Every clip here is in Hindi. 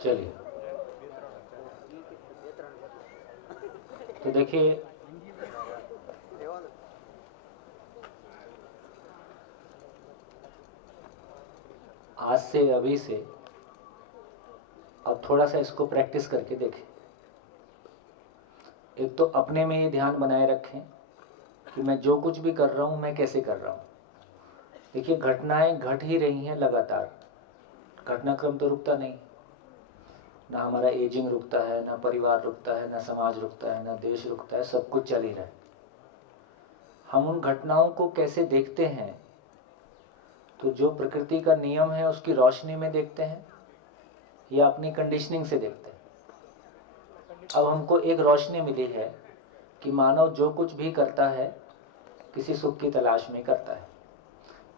चलिए, तो देखिए, आज से अभी से अब थोड़ा सा इसको प्रैक्टिस करके देखें। एक तो अपने में ये ध्यान बनाए रखें कि मैं जो कुछ भी कर रहा हूँ मैं कैसे कर रहा हूँ। देखिए, घटनाएं घट ही रही हैं लगातार, घटनाक्रम तो रुकता नहीं। ना हमारा एजिंग रुकता है, ना परिवार रुकता है, ना समाज रुकता है, ना देश रुकता है, सब कुछ चल ही रहा है। हम उन घटनाओं को कैसे देखते हैं, तो जो प्रकृति का नियम है उसकी रोशनी में देखते हैं या अपनी कंडीशनिंग से देखते हैं। अब हमको एक रोशनी मिली है कि मानव जो कुछ भी करता है किसी सुख की तलाश में करता है।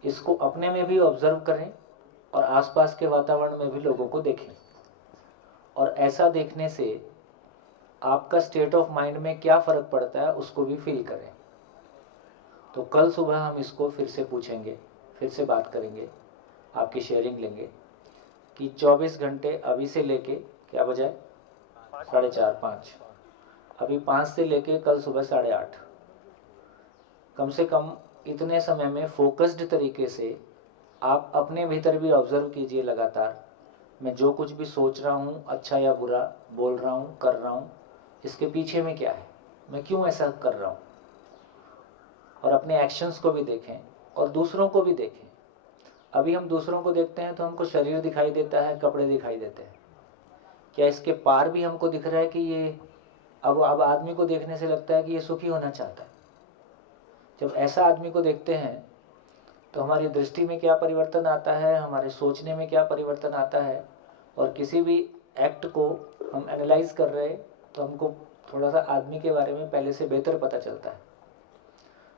इसको अपने में भी ऑब्जर्व करें और आसपास के वातावरण में भी लोगों को देखें, और ऐसा देखने से आपका स्टेट ऑफ माइंड में क्या फ़र्क पड़ता है उसको भी फील करें। तो कल सुबह हम इसको फिर से पूछेंगे, फिर से बात करेंगे, आपकी शेयरिंग लेंगे कि 24 घंटे अभी से लेके क्या बजाय 4:30 5, अभी 5 से लेके कल सुबह 8:30, कम से कम इतने समय में फोकस्ड तरीके से आप अपने भीतर भी ऑब्जर्व कीजिए लगातार, मैं जो कुछ भी सोच रहा हूँ, अच्छा या बुरा, बोल रहा हूँ, कर रहा हूँ, इसके पीछे में क्या है, मैं क्यों ऐसा कर रहा हूँ। और अपने एक्शंस को भी देखें और दूसरों को भी देखें। अभी हम दूसरों को देखते हैं तो हमको शरीर दिखाई देता है, कपड़े दिखाई देते हैं, क्या इसके पार भी हमको दिख रहा है कि ये अब आदमी को देखने से लगता है कि ये सुखी होना चाहता है। जब ऐसा आदमी को देखते हैं तो हमारी दृष्टि में क्या परिवर्तन आता है, हमारे सोचने में क्या परिवर्तन आता है, और किसी भी एक्ट को हम एनालाइज कर रहे हैं तो हमको थोड़ा सा आदमी के बारे में पहले से बेहतर पता चलता है।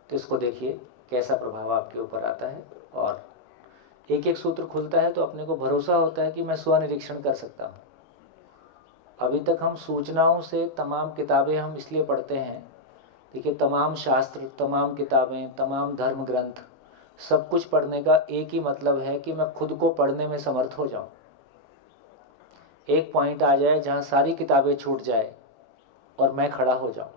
तो इसको देखिए कैसा प्रभाव आपके ऊपर आता है, और एक एक सूत्र खुलता है तो अपने को भरोसा होता है कि मैं स्वनिरीक्षण कर सकता हूँ। अभी तक हम सूचनाओं से तमाम किताबें हम इसलिए पढ़ते हैं, देखिए तमाम शास्त्र, तमाम किताबें, तमाम धर्म ग्रंथ, सब कुछ पढ़ने का एक ही मतलब है कि मैं खुद को पढ़ने में समर्थ हो जाऊं। एक पॉइंट आ जाए जहां सारी किताबें छूट जाए और मैं खड़ा हो जाऊं।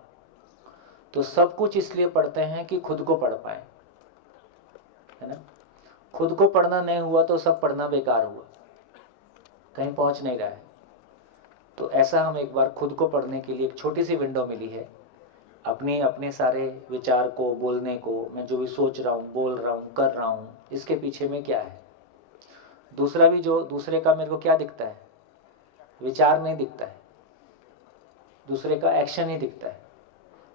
तो सब कुछ इसलिए पढ़ते हैं कि खुद को पढ़ पाए, है ना। खुद को पढ़ना नहीं हुआ तो सब पढ़ना बेकार हुआ, कहीं पहुंच नहीं रहा है। तो ऐसा हम एक बार खुद को पढ़ने के लिए एक छोटी सी विंडो मिली है, अपने अपने सारे विचार को, बोलने को, मैं जो भी सोच रहा हूँ, बोल रहा हूँ, कर रहा हूँ, इसके पीछे में क्या है। दूसरा भी, जो दूसरे का मेरे को क्या दिखता है, विचार नहीं दिखता है, दूसरे का एक्शन ही दिखता है।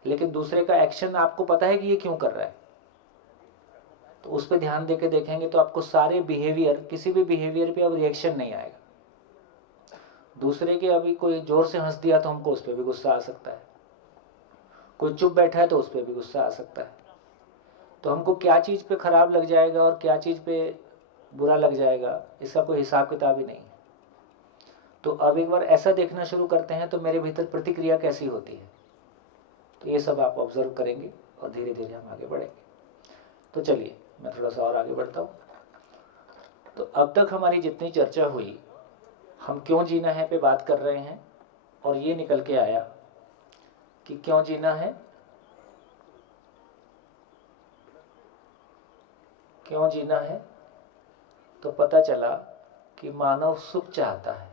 लेकिन दूसरे का एक्शन आपको पता है कि ये क्यों कर रहा है, तो उस पर ध्यान देके देखेंगे तो आपको सारे बिहेवियर, किसी भी बिहेवियर पे अब रिएक्शन नहीं आएगा। दूसरे के अभी कोई जोर से हंस दिया तो हमको उस पर भी गुस्सा आ सकता है, कोई चुप बैठा है तो उस पर भी गुस्सा आ सकता है। तो हमको क्या चीज़ पे ख़राब लग जाएगा और क्या चीज़ पे बुरा लग जाएगा, इसका कोई हिसाब किताब ही नहीं है। तो अब एक बार ऐसा देखना शुरू करते हैं तो मेरे भीतर प्रतिक्रिया कैसी होती है, तो ये सब आप ऑब्जर्व करेंगे और धीरे धीरे हम आगे बढ़ेंगे। तो चलिए मैं थोड़ा सा और आगे बढ़ता हूँ। तो अब तक हमारी जितनी चर्चा हुई, हम क्यों जीना है पे बात कर रहे हैं, और ये निकल के आया कि क्यों जीना है, क्यों जीना है, तो पता चला कि मानव सुख चाहता है,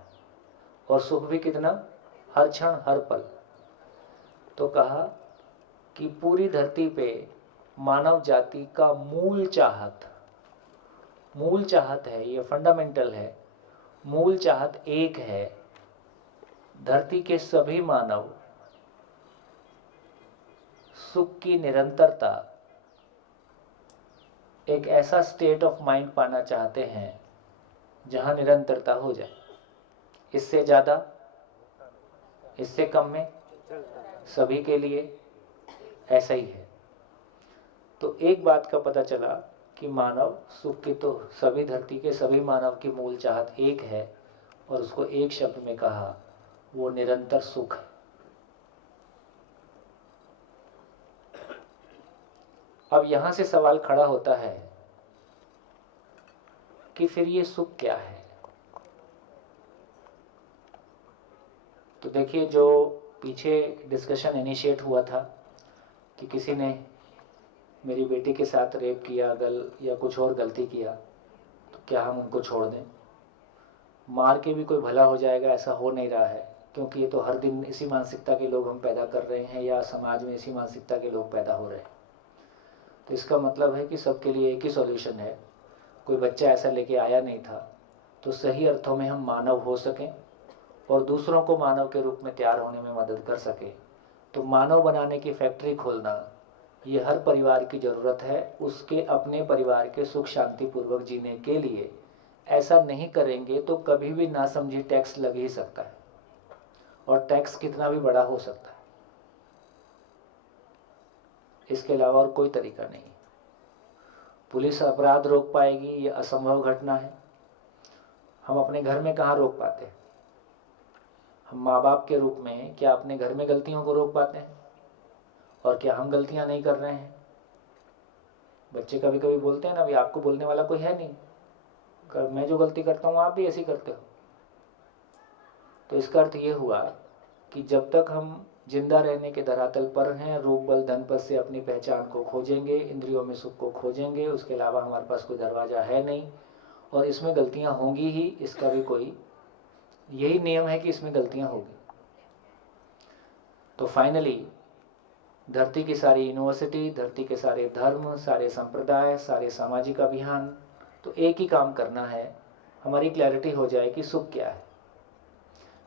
और सुख भी कितना, हर क्षण हर पल। तो कहा कि पूरी धरती पे मानव जाति का मूल चाहत है, ये फंडामेंटल है, मूल चाहत एक है, धरती के सभी मानव सुख की निरंतरता, एक ऐसा स्टेट ऑफ माइंड पाना चाहते हैं जहां निरंतरता हो जाए। इससे ज़्यादा, इससे कम में, सभी के लिए ऐसा ही है। तो एक बात का पता चला कि मानव सुख की, तो सभी धरती के सभी मानव की मूल चाहत एक है, और उसको एक शब्द में कहा, वो निरंतर सुख है। अब यहां से सवाल खड़ा होता है कि फिर ये सुख क्या है। तो देखिए, जो पीछे डिस्कशन इनिशिएट हुआ था कि किसी ने मेरी बेटी के साथ रेप किया या कुछ और गलती किया, तो क्या हम उनको छोड़ दें? मार के भी कोई भला हो जाएगा ऐसा हो नहीं रहा है, क्योंकि ये तो हर दिन इसी मानसिकता के लोग हम पैदा कर रहे हैं, या समाज में इसी मानसिकता के लोग पैदा हो रहे हैं। तो इसका मतलब है कि सबके लिए एक ही सॉल्यूशन है। कोई बच्चा ऐसा लेके आया नहीं था, तो सही अर्थों में हम मानव हो सकें और दूसरों को मानव के रूप में तैयार होने में मदद कर सकें, तो मानव बनाने की फैक्ट्री खोलना ये हर परिवार की ज़रूरत है, उसके अपने परिवार के सुख शांतिपूर्वक जीने के लिए। ऐसा नहीं करेंगे तो कभी भी नासमझी टैक्स लग ही सकता है, और टैक्स कितना भी बड़ा हो सकता है। इसके अलावा और कोई तरीका नहीं। पुलिस अपराध रोक पाएगी, ये असंभव घटना है। हम अपने घर में कहाँ रोक पाते हैं? हम माँ बाप के रूप में क्या अपने घर में गलतियों को रोक पाते हैं? और क्या हम गलतियां नहीं कर रहे हैं? बच्चे कभी कभी बोलते हैं ना, अभी आपको बोलने वाला कोई है नहीं, मैं जो गलती करता हूँ आप भी ऐसी करते हो। तो इसका अर्थ ये हुआ कि जब तक हम जिंदा रहने के धरातल पर हैं, रूप बल धन पद से अपनी पहचान को खोजेंगे, इंद्रियों में सुख को खोजेंगे, उसके अलावा हमारे पास कोई दरवाजा है नहीं। और इसमें गलतियां होंगी ही, इसका भी कोई यही नियम है कि इसमें गलतियां होगी। तो फाइनली धरती की सारी यूनिवर्सिटी, धरती के सारे धर्म, सारे संप्रदाय, सारे सामाजिक अभियान, तो एक ही काम करना है, हमारी क्लैरिटी हो जाए कि सुख क्या है।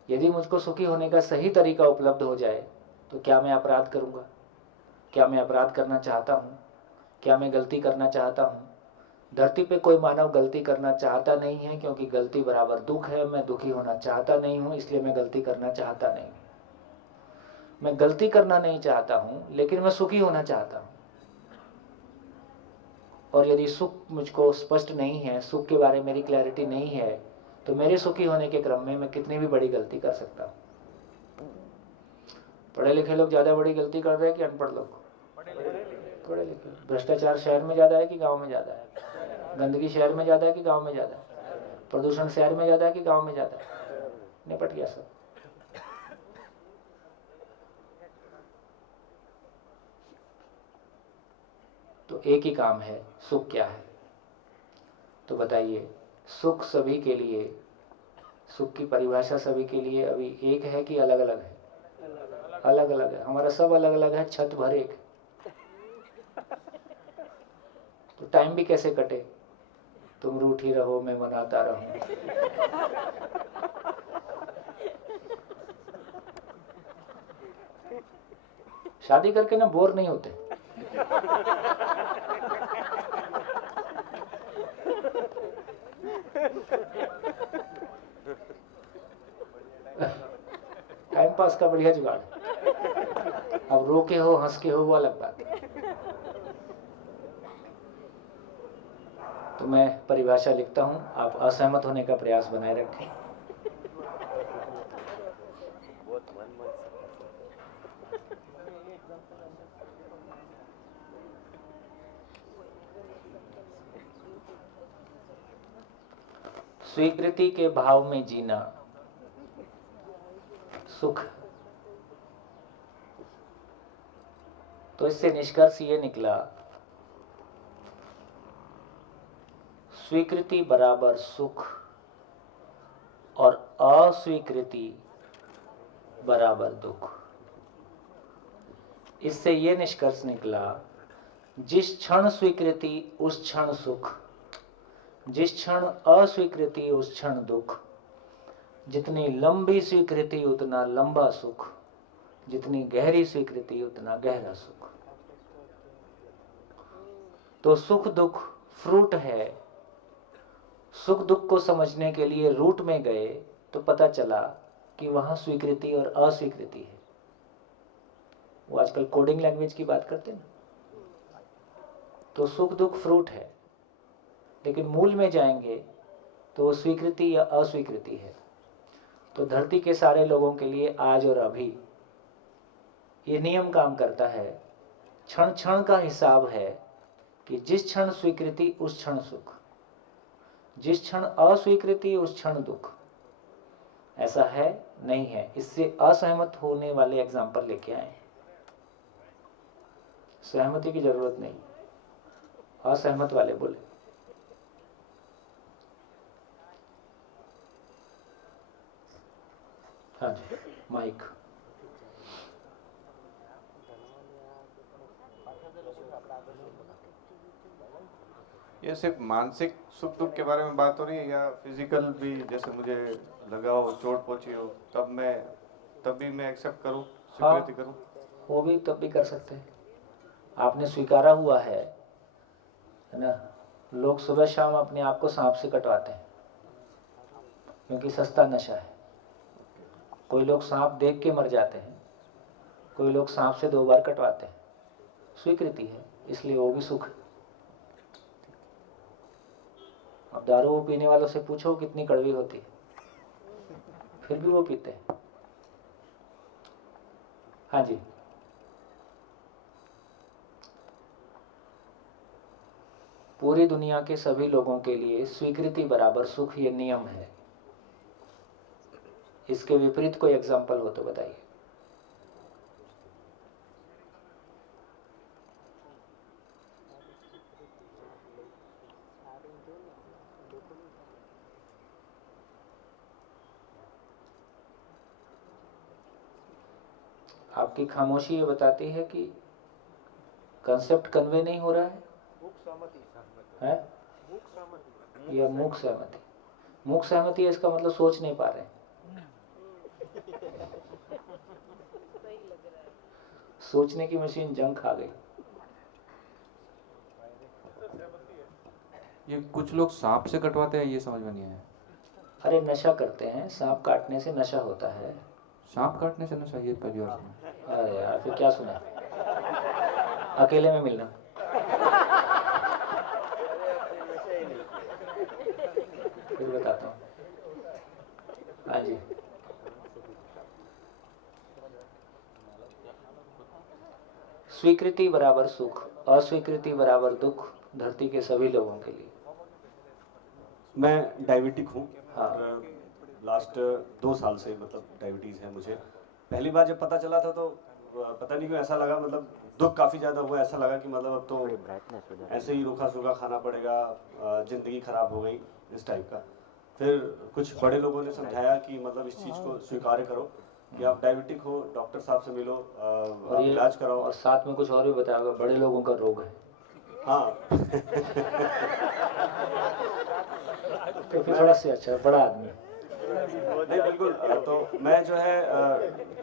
यदि मुझको सुखी होने का सही तरीका उपलब्ध हो जाए तो क्या मैं अपराध करूँगा? क्या मैं अपराध करना चाहता हूँ? क्या मैं गलती करना चाहता हूँ? धरती पे कोई मानव गलती करना चाहता नहीं है, क्योंकि गलती बराबर दुख है। मैं दुखी होना चाहता नहीं हूँ, इसलिए मैं गलती करना चाहता नहीं। मैं गलती करना नहीं चाहता हूँ, लेकिन मैं सुखी होना चाहता हूँ। और यदि सुख मुझको स्पष्ट नहीं है, सुख के बारे में मेरी क्लैरिटी नहीं है, तो मेरे सुखी होने के क्रम में मैं कितनी भी बड़ी गलती कर सकता हूँ। पढ़े लिखे लोग ज़्यादा बड़ी गलती कर रहे हैं कि अनपढ़ लोग? पढ़े लिखे। भ्रष्टाचार शहर में ज़्यादा है कि गाँव में ज़्यादा है? गंदगी शहर में ज़्यादा है कि गाँव में ज़्यादा है? प्रदूषण शहर में ज़्यादा है कि गाँव में ज़्यादा है? निपट गया सब। तो एक ही काम है, सुख क्या है? तो बताइए, सुख सभी के लिए, सुख की परिभाषा सभी के लिए अभी एक है कि अलग अलग है? अलग अलग है। हमारा सब अलग अलग है, छत भर एक। तो टाइम भी कैसे कटे? तुम रूठी रहो, मैं मनाता रहूं। शादी करके ना बोर नहीं होते। टाइम पास का बढ़िया जुगाड़। अब रो के हो, हंस के हो, वो अलग बात है। तो मैं परिभाषा लिखता हूं, आप असहमत होने का प्रयास बनाए रखें। स्वीकृति के भाव में जीना सुख। तो इससे निष्कर्ष ये निकला, स्वीकृति बराबर सुख और अस्वीकृति बराबर दुख। इससे ये निष्कर्ष निकला, जिस क्षण स्वीकृति उस क्षण सुख, जिस क्षण अस्वीकृति उस क्षण दुख। जितनी लंबी स्वीकृति उतना लंबा सुख, जितनी गहरी स्वीकृति उतना गहरा सुख। तो सुख दुख फ्रूट है। सुख दुख को समझने के लिए रूट में गए तो पता चला कि वहां स्वीकृति और अस्वीकृति है। वो आजकल कोडिंग लैंग्वेज की बात करते हैं ना। तो सुख दुख फ्रूट है, लेकिन मूल में जाएंगे तो वो स्वीकृति या अस्वीकृति है। तो धरती के सारे लोगों के लिए आज और अभी ये नियम काम करता है, क्षण क्षण का हिसाब है कि जिस क्षण स्वीकृति उस क्षण सुख, जिस क्षण अस्वीकृति उस क्षण दुख। ऐसा है नहीं है, इससे असहमत होने वाले एग्जाम्पल लेके आए। सहमति की जरूरत नहीं, असहमत वाले बोले। हाँ जी, माइक। ये सिर्फ मानसिक सुख दुख के बारे में बात हो रही है या फिजिकल भी? जैसे मुझे लगा हो, चोट पहुंची हो, तब भी मैं एक्सेप्ट करूं, स्वीकृति करूं? वो भी तब भी कर सकते हैं, आपने स्वीकारा हुआ है ना। लोग सुबह शाम अपने आप को सांप से कटवाते हैं क्योंकि सस्ता नशा है। कोई लोग सांप देख के मर जाते हैं, कोई लोग सांप से 2 बार कटवाते हैं। स्वीकृति है, इसलिए वो भी सुख है। अब दारू पीने वालों से पूछो कितनी कड़वी होती है, फिर भी वो पीते हैं। हाँ जी, पूरी दुनिया के सभी लोगों के लिए स्वीकृति बराबर सुख, ये नियम है। इसके विपरीत कोई एग्जाम्पल हो तो बताइए। आपकी खामोशी ये बताती है कि कंसेप्ट कन्वे नहीं हो रहा है, या मूक सहमति। मूक सहमति है, इसका मतलब सोच नहीं पा रहे। सोचने की मशीन जंग खा गई। ये कुछ लोग सांप से कटवाते हैं, ये समझ में नहीं आया। अरे नशा करते हैं, सांप काटने से नशा होता है। सांप काटने से नशा, ये पहली बार सुना। अरे यार, फिर क्या सुना? अकेले में मिलना। फिर बताता हूँ। हाँ जी, स्वीकृति बराबर सुख, अस्वीकृति बराबर दुख, धरती के सभी लोगों के लिए। मैं डायबिटिक हूँ। हाँ। और लास्ट 2 साल से मतलब डायबिटीज़ है मुझे। पहली बार जब पता चला था तो पता नहीं क्यों ऐसा लगा, मतलब दुख काफ़ी ज़्यादा हुआ। ऐसा लगा कि मतलब अब तो ऐसे ही रूखा सूखा खाना पड़ेगा, ज़िंदगी ख़राब हो गई, इस टाइप का। फिर कुछ बड़े लोगों ने समझाया कि मतलब इस चीज़ को स्वीकार करो कि आप डायबिटिक हो, डॉक्टर साहब से मिलो, और आप इलाज कराओ। और साथ में कुछ और भी बताया होगा, बड़े लोगों का रोग है। हाँ। तो फिर थोड़ा सा अच्छा बड़ा आदमी। नहीं बिल्कुल। तो मैं जो है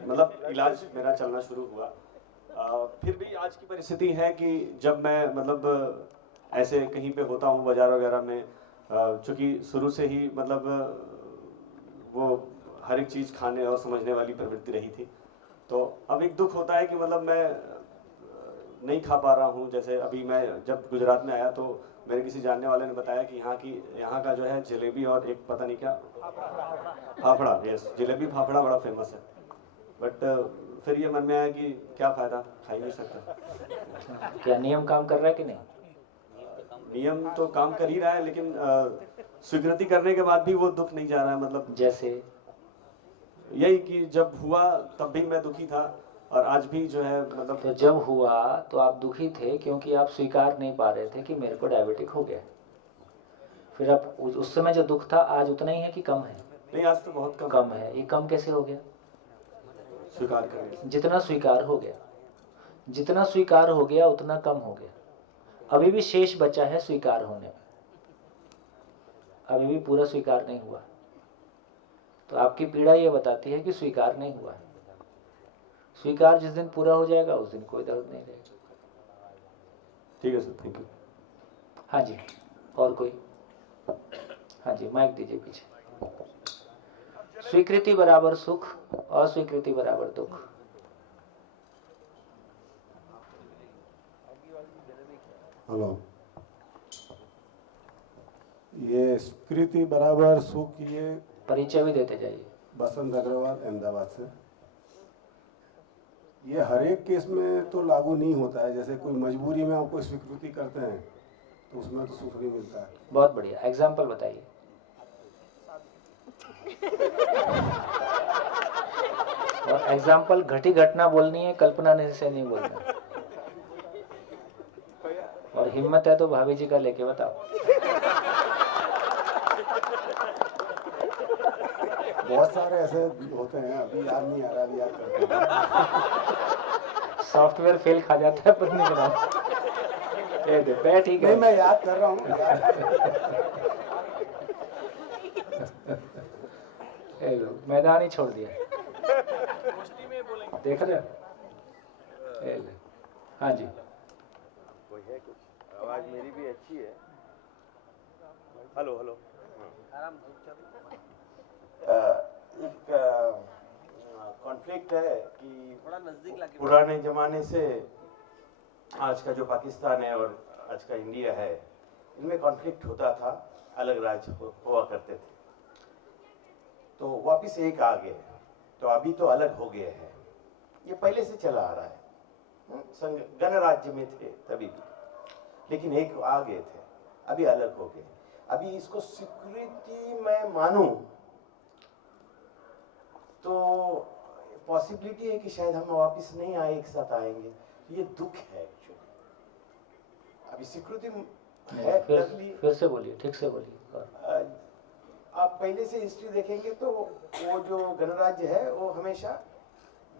मतलब इलाज मेरा चलना शुरू हुआ। फिर भी आज की परिस्थिति है कि जब मैं मतलब ऐसे कहीं पे होता हूँ बाजार वगैरह में, चूँकि शुरू से ही मतलब वो हर एक चीज़ खाने और समझने वाली प्रवृत्ति रही थी, तो अब एक दुख होता है कि मतलब मैं नहीं खा पा रहा हूँ। जैसे अभी मैं जब गुजरात में आया तो मेरे किसी जानने वाले ने बताया कि यहाँ का जो है जलेबी और एक पता नहीं क्या फाफड़ा, यस, जलेबी फाफड़ा बड़ा फेमस है। बट फिर ये मन में आया कि क्या फ़ायदा, खा ही नहीं सकता। क्या नियम काम कर रहा है कि नहीं? नियम तो काम कर ही रहा है, लेकिन स्वीकृति करने के बाद भी वो दुख नहीं जा रहा है। मतलब जैसे यही कि जब हुआ तब भी मैं दुखी था और आज भी जो है मतलब। तो जब हुआ तो आप दुखी थे क्योंकि आप स्वीकार नहीं पा रहे थे कि मेरे को डायबिटिक हो गया। फिर आप उस समय जो दुख था आज उतना ही है कि कम है? नहीं, आज तो बहुत कम है। ये कम कैसे हो गया? स्वीकार करें। जितना स्वीकार हो गया, जितना स्वीकार हो गया उतना कम हो गया। अभी भी शेष बचा है स्वीकार होने में, अभी भी पूरा स्वीकार नहीं हुआ। तो आपकी पीड़ा ये बताती है कि स्वीकार नहीं हुआ है। स्वीकार जिस दिन पूरा हो जाएगा उस दिन कोई दर्द नहीं रहेगा। ठीक है सर, थैंक यू। हाँ जी, और कोई? हाँ जी, माइक दीजिए पीछे। स्वीकृति बराबर सुख, अस्वीकृति बराबर दुख। हेलो, ये स्वीकृति बराबर सुख, ये परिचय भी देते जाइए। बसंत अग्रवाल, अहमदाबाद से। ये हर एक केस में तो लागू नहीं होता है। जैसे कोई मजबूरी में आपको स्वीकृति करते हैं तो उसमें तो सुख नहीं मिलता है। बहुत बढ़िया, एग्जाम्पल बताइए। और एग्जाम्पल घटी घटना बोलनी है, कल्पना ने से नहीं बोलना। और हिम्मत है तो भाभी जी का लेके बताओ। बहुत सारे ऐसे होते हैं, अभी याद नहीं आ रहा, अभी याद करते हैं। सॉफ्टवेयर फेल खा जाता है पत्नी के नाम। ठीक नहीं, है, मैं याद कर रहा हूँ। ए लो, मैदान ही छोड़ दिया। देख रहे हो? ए ले। हाँ जी, कोई है कुछ? आवाज मेरी भी अच्छी है। Hello hello. एक कॉन्फ्लिक्ट है कि थोड़ा नजदीक पुराने जमाने से आज का जो पाकिस्तान है और आज का इंडिया है, इनमें कॉन्फ्लिक्ट होता था, अलग राज्य हुआ करते थे, तो वापिस एक आ गए, तो अभी तो अलग हो गए हैं। ये पहले से चला आ रहा है, संघ गणराज्य में थे तभी भी, लेकिन एक आ गए थे, अभी अलग हो गए। अभी इसको स्वीकृति मैं मानूं तो पॉसिबिलिटी है कि शायद हम वापस नहीं आए, एक साथ आएंगे। ये दुख है एक्चुअली। अभी स्वीकृति है कर ली। फिर से बोलिए, ठीक से बोलिए। आप पहले से हिस्ट्री देखेंगे तो वो जो गणराज्य है वो हमेशा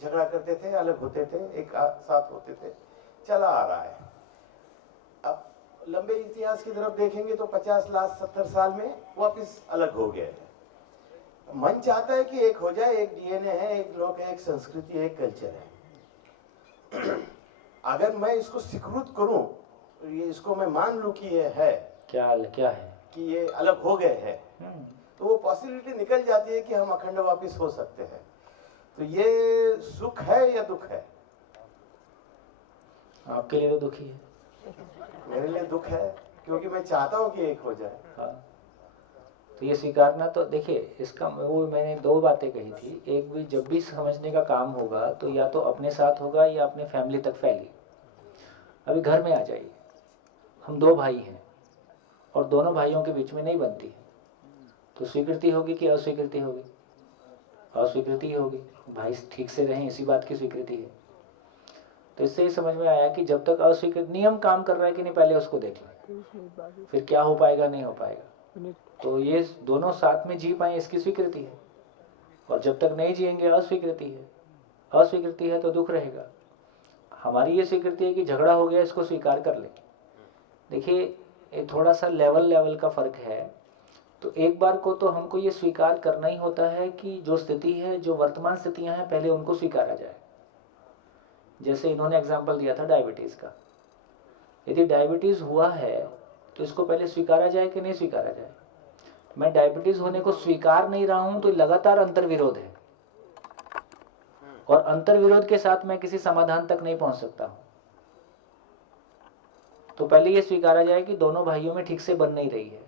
झगड़ा करते थे, अलग होते थे, एक साथ होते थे, चला आ रहा है। अब लंबे इतिहास की तरफ देखेंगे तो 50 लाख 70 साल में वापस अलग हो गए। मन चाहता है कि एक हो जाए, एक डीएनए है, एक लोग है, एक संस्कृति है, एक कल्चर है। अगर मैं इसको स्वीकृत करूं, ये इसको मैं मान लूं कि ये है, क्या है कि ये अलग हो गए हैं, तो वो पॉसिबिलिटी निकल जाती है कि हम अखंड वापिस हो सकते हैं। तो ये सुख है या दुख है? आपके लिए तो दुखी है। मेरे लिए दुख है, क्योंकि मैं चाहता हूँ कि एक हो जाए। हाँ, तो ये स्वीकारना, तो देखिए इसका वो मैंने दो बातें कही थी। एक भी जब भी समझने का काम होगा तो या तो अपने साथ होगा या अपने फैमिली तक फैली। अभी घर में आ जाइए, हम दो भाई हैं और दोनों भाइयों के बीच में नहीं बनती है, तो स्वीकृति होगी कि अस्वीकृति होगी? अस्वीकृति ही होगी। भाई ठीक से रहें, इसी बात की स्वीकृति है। तो इससे ही समझ में आया कि जब तक अस्वीकृत नियम काम कर रहा है कि नहीं, पहले उसको देख लें, फिर क्या हो पाएगा नहीं हो पाएगा। तो ये दोनों साथ में जी पाए, इसकी स्वीकृति है। और जब तक नहीं जिएंगे, अस्वीकृति है। अस्वीकृति है तो दुख रहेगा। हमारी ये स्वीकृति है कि झगड़ा हो गया, इसको स्वीकार कर ले। देखिए ये थोड़ा सा लेवल का फर्क है। तो एक बार को तो हमको ये स्वीकार करना ही होता है कि जो स्थिति है, जो वर्तमान स्थितियां हैं, पहले उनको स्वीकारा जाए। जैसे इन्होंने एग्जाम्पल दिया था डायबिटीज का। यदि डायबिटीज हुआ है तो इसको पहले स्वीकारा जाए कि नहीं स्वीकारा जाए? मैं डायबिटीज होने को स्वीकार नहीं रहा हूं तो लगातार अंतर्विरोध है, और अंतर्विरोध के साथ मैं किसी समाधान तक नहीं पहुंच सकता हूं। तो पहले ये स्वीकारा जाए कि दोनों भाइयों में ठीक से बन नहीं रही है।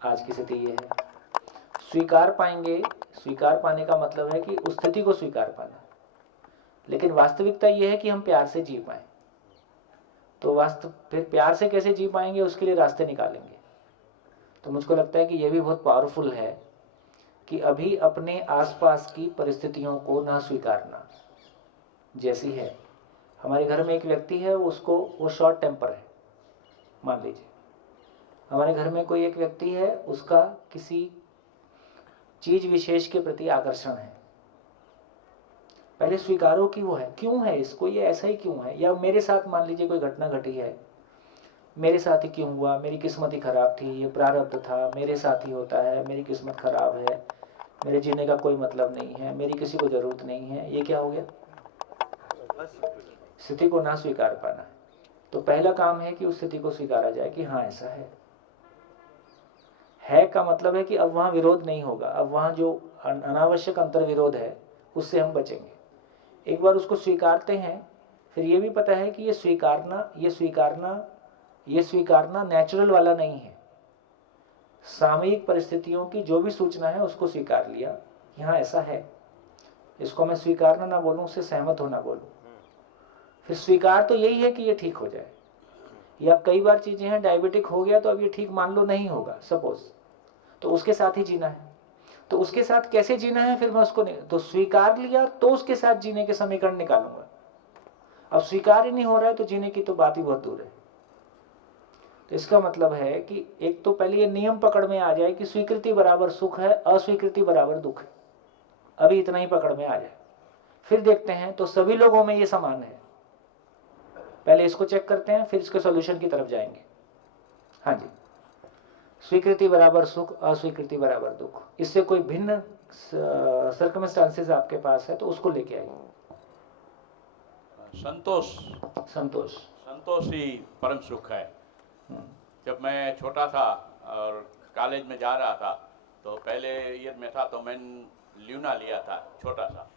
आज की स्थिति ये है। स्वीकार पाएंगे, स्वीकार पाने का मतलब है कि उस स्थिति को स्वीकार पाना। लेकिन वास्तविकता ये है कि हम प्यार से जी पाए। तो फिर प्यार से कैसे जी पाएंगे, उसके लिए रास्ते निकालेंगे। तो मुझको लगता है कि यह भी बहुत पावरफुल है कि अभी अपने आसपास की परिस्थितियों को ना स्वीकारना। जैसी है, हमारे घर में एक व्यक्ति है, वो शॉर्ट टेम्पर है, मान लीजिए। हमारे घर में कोई एक व्यक्ति है, उसका किसी चीज विशेष के प्रति आकर्षण है। पहले स्वीकारो कि वो है, क्यों है इसको, ये ऐसा ही क्यों है। या मेरे साथ मान लीजिए कोई घटना घटी है, मेरे साथ ही क्यों हुआ, मेरी किस्मत ही खराब थी, ये प्रारब्ध था, मेरे साथ ही होता है, मेरी किस्मत खराब है, मेरे जीने का कोई मतलब नहीं है, मेरी किसी को जरूरत नहीं है। ये क्या हो गया? स्थिति को ना स्वीकार पाना है। तो पहला काम है कि उस स्थिति को स्वीकारा जाए कि हाँ ऐसा है का मतलब है कि अब वहां विरोध नहीं होगा। अब वहां जो अनावश्यक अंतर विरोध है उससे हम बचेंगे। एक बार उसको स्वीकारते हैं, फिर ये भी पता है कि ये स्वीकारना नेचुरल वाला नहीं है। सामयिक परिस्थितियों की जो भी सूचना है उसको स्वीकार लिया, यहाँ ऐसा है, इसको मैं स्वीकारना ना बोलूं, उससे सहमत होना बोलूं। फिर स्वीकार तो यही है कि ये ठीक हो जाए। या कई बार चीजें हैं, डायबिटिक हो गया तो अब ये ठीक मान लो नहीं होगा सपोज, तो उसके साथ ही जीना है। तो उसके साथ कैसे जीना है फिर मैं उसको नहीं, तो स्वीकार लिया तो उसके साथ जीने के समीकरण निकालूंगा। अब स्वीकार ही नहीं हो रहा है तो जीने की तो बात ही बहुत दूर है। तो इसका मतलब है कि एक तो पहले ये नियम पकड़ में आ जाए कि स्वीकृति बराबर सुख है, अस्वीकृति बराबर दुख है। अभी इतना ही पकड़ में आ जाए, फिर देखते हैं तो सभी लोगों में ये समान है। पहले इसको चेक करते हैं, फिर इसके सॉल्यूशन की तरफ जाएंगे। हाँ जी, स्वीकृति बराबर सुख, अस्वीकृति बराबर दुख, इससे कोई भिन्न सर्कमस्टांसेस आपके पास है तो उसको लेके आइए। संतोष संतोष, संतोष ही परम सुख है। जब मैं छोटा था और कॉलेज में जा रहा था तो पहले ईयर में था तो मैंने ल्यूना लिया था छोटा सा,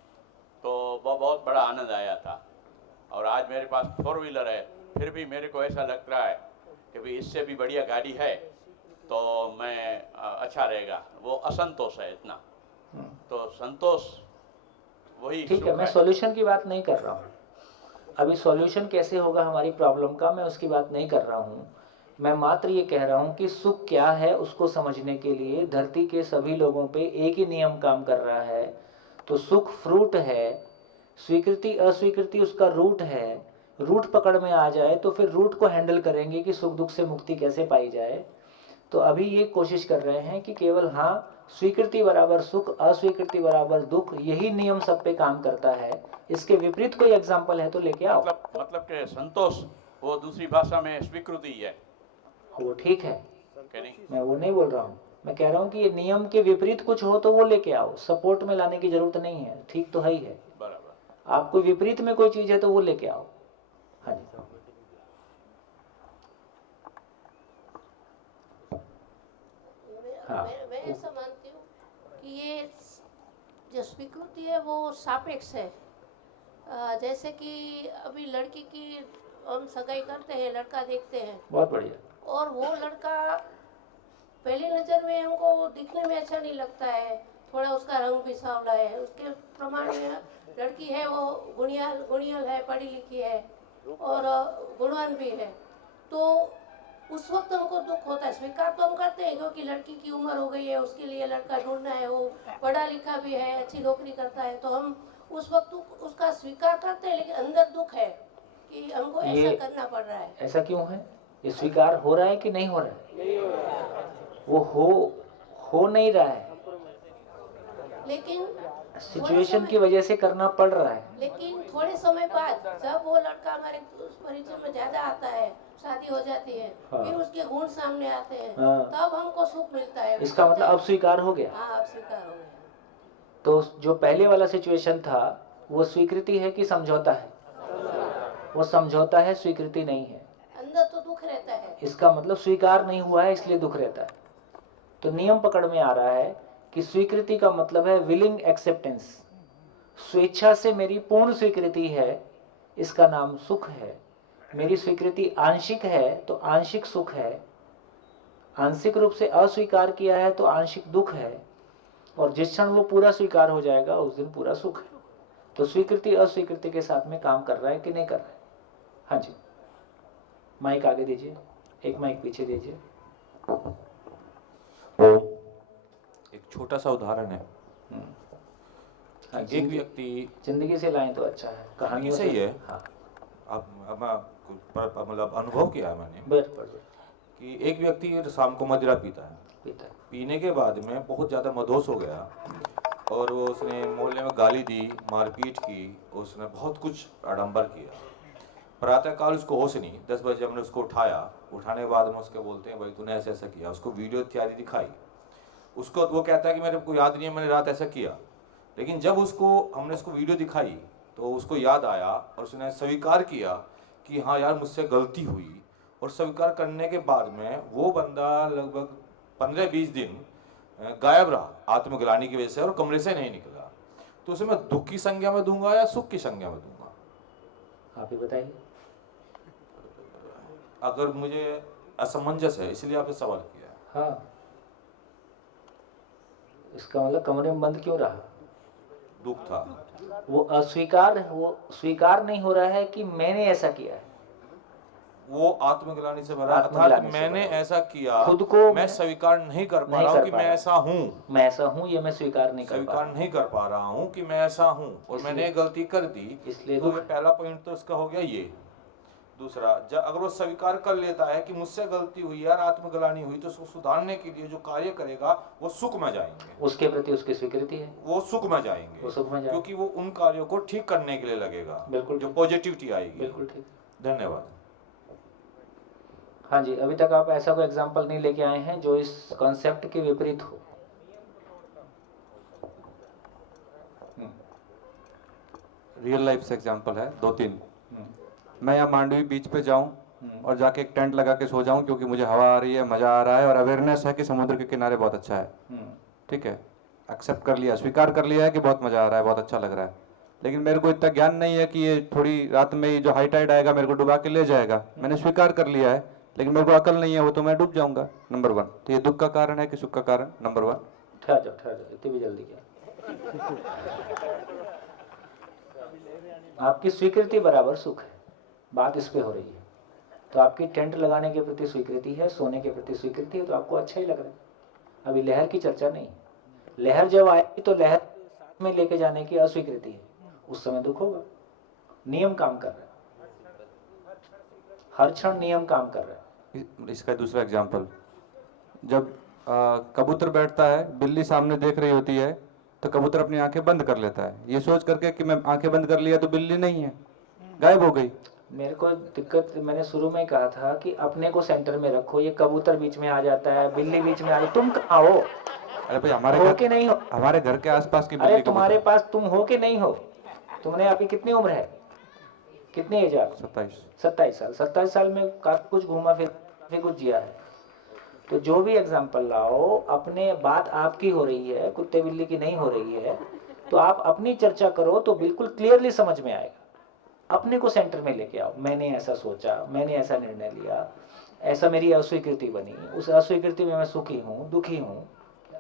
तो वो बहुत बड़ा आनंद आया था। और आज मेरे पास 4 व्हीलर है, फिर भी मेरे को ऐसा लग रहा है कि भाई इससे भी बढ़िया गाड़ी है तो मैं अच्छा रहेगा। वो असंतोष है इतना। तो संतोष वही ठीक है, सुख मैं सॉल्यूशन की बात नहीं कर रहा हूँ। अभी सॉल्यूशन कैसे होगा हमारी प्रॉब्लम का, मैं उसकी बात नहीं कर रहा हूँ। मैं मात्र ये कह रहा हूँ कि सुख क्या है उसको समझने के लिए धरती के सभी लोगों पे एक ही नियम काम कर रहा है। तो सुख फ्रूट है, स्वीकृति अस्वीकृति उसका रूट है। रूट पकड़ में आ जाए तो फिर रूट को हैंडल करेंगे कि सुख दुख से मुक्ति कैसे पाई जाए। तो अभी ये कोशिश कर रहे हैं कि केवल हाँ, स्वीकृति बराबर सुख, अस्वीकृति बराबर दुख, यही नियम सब पे काम करता है। इसके विपरीत कोई एग्जाम्पल है तो लेके आओ। मतलब कि संतोष वो दूसरी भाषा में स्वीकृति है। वो ठीक है, कि नहीं? मैं वो नहीं बोल रहा हूँ। मैं कह रहा हूँ कि ये नियम के विपरीत कुछ हो तो वो लेके आओ, सपोर्ट में लाने की जरूरत नहीं है। ठीक तो है ही है, बराबर। आपको विपरीत में कोई चीज है तो वो लेके आओ। हाँ जी, हाँ। मैं ऐसा मानती हूँ कि ये जो स्वीकृति है वो सापेक्ष है। जैसे कि अभी लड़की की हम सगाई करते हैं, लड़का देखते हैं बहुत बढ़िया, और वो लड़का पहली नज़र में हमको दिखने में अच्छा नहीं लगता है, थोड़ा उसका रंग भी सांवला है, उसके प्रमाण में लड़की है वो गुणियल है, पढ़ी लिखी है और गुणवान भी है। तो उस वक्त हमको दुख होता है। स्वीकार तो हम करते हैं क्योंकि लड़की की उम्र हो गई है, उसके लिए लड़का ढूंढना है, वो पढ़ा लिखा भी है, अच्छी नौकरी करता है, तो हम उस वक्त उसका स्वीकार करते हैं। लेकिन अंदर दुख है कि हमको ऐसा करना पड़ रहा है। ऐसा क्यों है? ये स्वीकार हो रहा है कि नहीं हो रहा है? वो हो नहीं रहा है, लेकिन सिचुएशन की वजह से करना पड़ रहा है। लेकिन थोड़े समय बाद जब वो लड़का हमारे उस परिचय में ज्यादा आता है, शादी हो जाती है, हाँ। फिर उसके गुण सामने आते हैं, हाँ। तब हमको सुख मिलता है। इसका मतलब अब स्वीकार हो गया। हाँ, अब स्वीकार हो गया। तो जो पहले वाला सिचुएशन था वो स्वीकृति है कि समझौता है? वो समझौता है, स्वीकृति नहीं है। अंदर तो दुख रहता है। इसका मतलब स्वीकार नहीं हुआ है इसलिए दुख रहता है। तो नियम पकड़ में आ रहा है कि स्वीकृति का मतलब है विलिंग एक्सेप्टेंस, स्वेच्छा से मेरी पूर्ण स्वीकृति है, इसका नाम सुख है। मेरी स्वीकृति आंशिक है तो आंशिक सुख है, आंशिक रूप से अस्वीकार किया है तो आंशिक दुख है, और जिस क्षण वो पूरा स्वीकार हो जाएगा उस दिन पूरा सुख है। तो स्वीकृति अस्वीकृति के साथ में काम कर रहा है कि नहीं कर रहा है? हाँ जी, माइक आगे दीजिए, एक माइक पीछे दीजिए। एक छोटा सा उदाहरण है। हाँ, एक व्यक्ति जिंदगी से लाएं तो अच्छा है, कहानी सही है। हाँ, अब मतलब अनुभव किया है मैंने बिल्कुल कि एक व्यक्ति शाम को मदिरा पीता है। पीता है। पीने के बाद में बहुत ज़्यादा मदहोश हो गया और वो उसने मोहल्ले में गाली दी, मारपीट की, उसने बहुत कुछ आडंबर किया। प्रातःकाल उसको होश नहीं, 10 बजे हमने उसको उठाया, उठाने के बाद में उसके बोलते हैं भाई तूने ऐसा ऐसा किया, उसको वीडियो इत्यादि दिखाई। उसको वो कहता है कि मेरे को याद नहीं है मैंने रात ऐसा किया। लेकिन जब हमने उसको वीडियो दिखाई तो उसको याद आया और उसने स्वीकार किया कि हाँ यार मुझसे गलती हुई। और स्वीकार करने के बाद में वो बंदा लगभग 15-20 दिन गायब रहा आत्मग्लानि की वजह से और कमरे से नहीं निकला। तो उसे मैं दुख की संज्ञा में दूंगा या सुख की संज्ञा में दूंगा? आप ही बताइए। अगर मुझे असमंजस है इसलिए आपने सवाल किया। हाँ, इसका मतलब कमरे में बंद क्यों रहा? दुख था। वो अस्वीकार, वो स्वीकार नहीं हो रहा है कि मैंने ऐसा किया है। वो आत्मग्लानि से भरा, अर्थात आत्मग्लानि से मैंने भरा। ऐसा किया, खुद को मैं स्वीकार नहीं कर पा नहीं रहा कर हूँ कि पा मैं रहा। ऐसा हूँ, मैं ऐसा हूँ ये मैं स्वीकार नहीं कर पा स्वीकार रहा। नहीं कर पा रहा हूँ कि मैं ऐसा हूँ और इसलिए- मैंने ये गलती कर दी। इसलिए तो दुख ये पहला पॉइंट तो इसका हो गया ये। दूसरा, जब अगर वो स्वीकार कर लेता है कि मुझसे गलती हुई यार, आत्मग्लानि हुई, तो उसको सुधारने के लिए जो कार्य करेगा वो सुख में जाएंगे, उसके प्रति उसकी स्वीकृति है, वो सुख में जाएंगे, वो सुख में जाएंगे। क्योंकि वो उन कार्यों को ठीक करने के लिए लगेगा, बिल्कुल जो ठीक। पॉजिटिविटी आएगी। बिल्कुल ठीक। धन्यवाद। हाँ जी, अभी तक आप ऐसा कोई एग्जाम्पल नहीं लेके आए हैं जो इस कॉन्सेप्ट के विपरीत हो। रियल लाइफ से एग्जांपल है 2-3। मैं यहाँ मांडवी बीच पे जाऊँ और जाके एक टेंट लगा के सो जाऊँ क्योंकि मुझे हवा आ रही है, मज़ा आ रहा है और अवेयरनेस है कि समुद्र के किनारे बहुत अच्छा है, ठीक है, एक्सेप्ट कर लिया, स्वीकार कर लिया है कि बहुत मज़ा आ रहा है, बहुत अच्छा लग रहा है, लेकिन मेरे को इतना ज्ञान नहीं है कि ये थोड़ी रात में ही जो हाई टाइड आएगा मेरे को डुबा के ले जाएगा। मैंने स्वीकार कर लिया है लेकिन मेरे को अकल नहीं है, वो तो मैं डूब जाऊंगा। नंबर 1, तो ये दुख का कारण है कि सुख का कारण? नंबर 1। ठहर जाओ, इतनी भी जल्दी क्या। आपकी स्वीकृति बराबर सुख है, बात इस पे हो रही है। तो आपकी टेंट लगाने के प्रति स्वीकृति है, सोने के प्रति स्वीकृति है, तो आपको अच्छा ही लग रहा है। अभी लहर की चर्चा नहीं। लहर जब आएगी तो लहर साथ में लेके जाने की अस्वीकृति है, उस समय दुख होगा। नियम काम कर रहा है, हर क्षण नियम काम कर रहा है। इसका दूसरा एग्जाम्पल, जब कबूतर बैठता है, बिल्ली सामने देख रही होती है तो कबूतर अपनी आंखें बंद कर लेता है, ये सोच करके कि मैं आंखें बंद कर लिया तो बिल्ली नहीं है, गायब हो गई। मेरे को दिक्कत, मैंने शुरू में कहा था कि अपने को सेंटर में रखो। ये कबूतर बीच में आ जाता है, बिल्ली बीच में आ जाती, तुम कहाँ हो? अरे भाई हमारे हो घर के नहीं हो? हमारे घर के आसपास की अरे बिल्ली तुम्हारे पास तुम हो के नहीं हो? तुमने अभी कितनी उम्र है, कितनी एज है? 27 साल। 27 साल में काफी कुछ घूमा फिर, काफी कुछ जिया है। तो जो भी एग्जाम्पल लाओ, अपने बात आपकी हो रही है, कुत्ते बिल्ली की नहीं हो रही है, तो आप अपनी चर्चा करो तो बिल्कुल क्लियरली समझ में आएगा। अपने को सेंटर में लेके आओ। मैंने ऐसा सोचा, मैंने ऐसा निर्णय लिया, ऐसा मेरी अस्वीकृति बनी, उस अस्वीकृति में मैं सुखी हूँ, दुखी हूँ।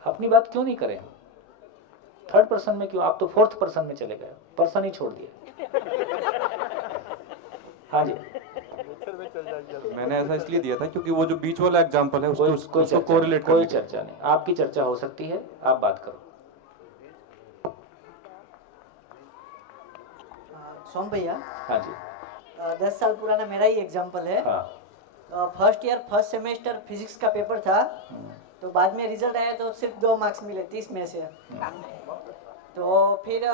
अपनी बात क्यों नहीं करें? थर्ड पर्सन में क्यों? आप तो फोर्थ पर्सन में चले गए, पर्सन ही छोड़ दिया। हाँ जी, मैंने ऐसा इसलिए दिया था क्योंकि वो जो बीच वाला एग्जांपल है उसको कोरिलेट कोई चर्चा नहीं। आपकी चर्चा हो सकती है, आप बात करो। सोम भैया, हाँ जी। 10 साल पुराना मेरा ही एग्जांपल है। हाँ। First year first semester physics का पेपर था, तो बाद में रिजल्ट आया तो सिर्फ 2 मार्क्स मिले 30 में से। तो फिर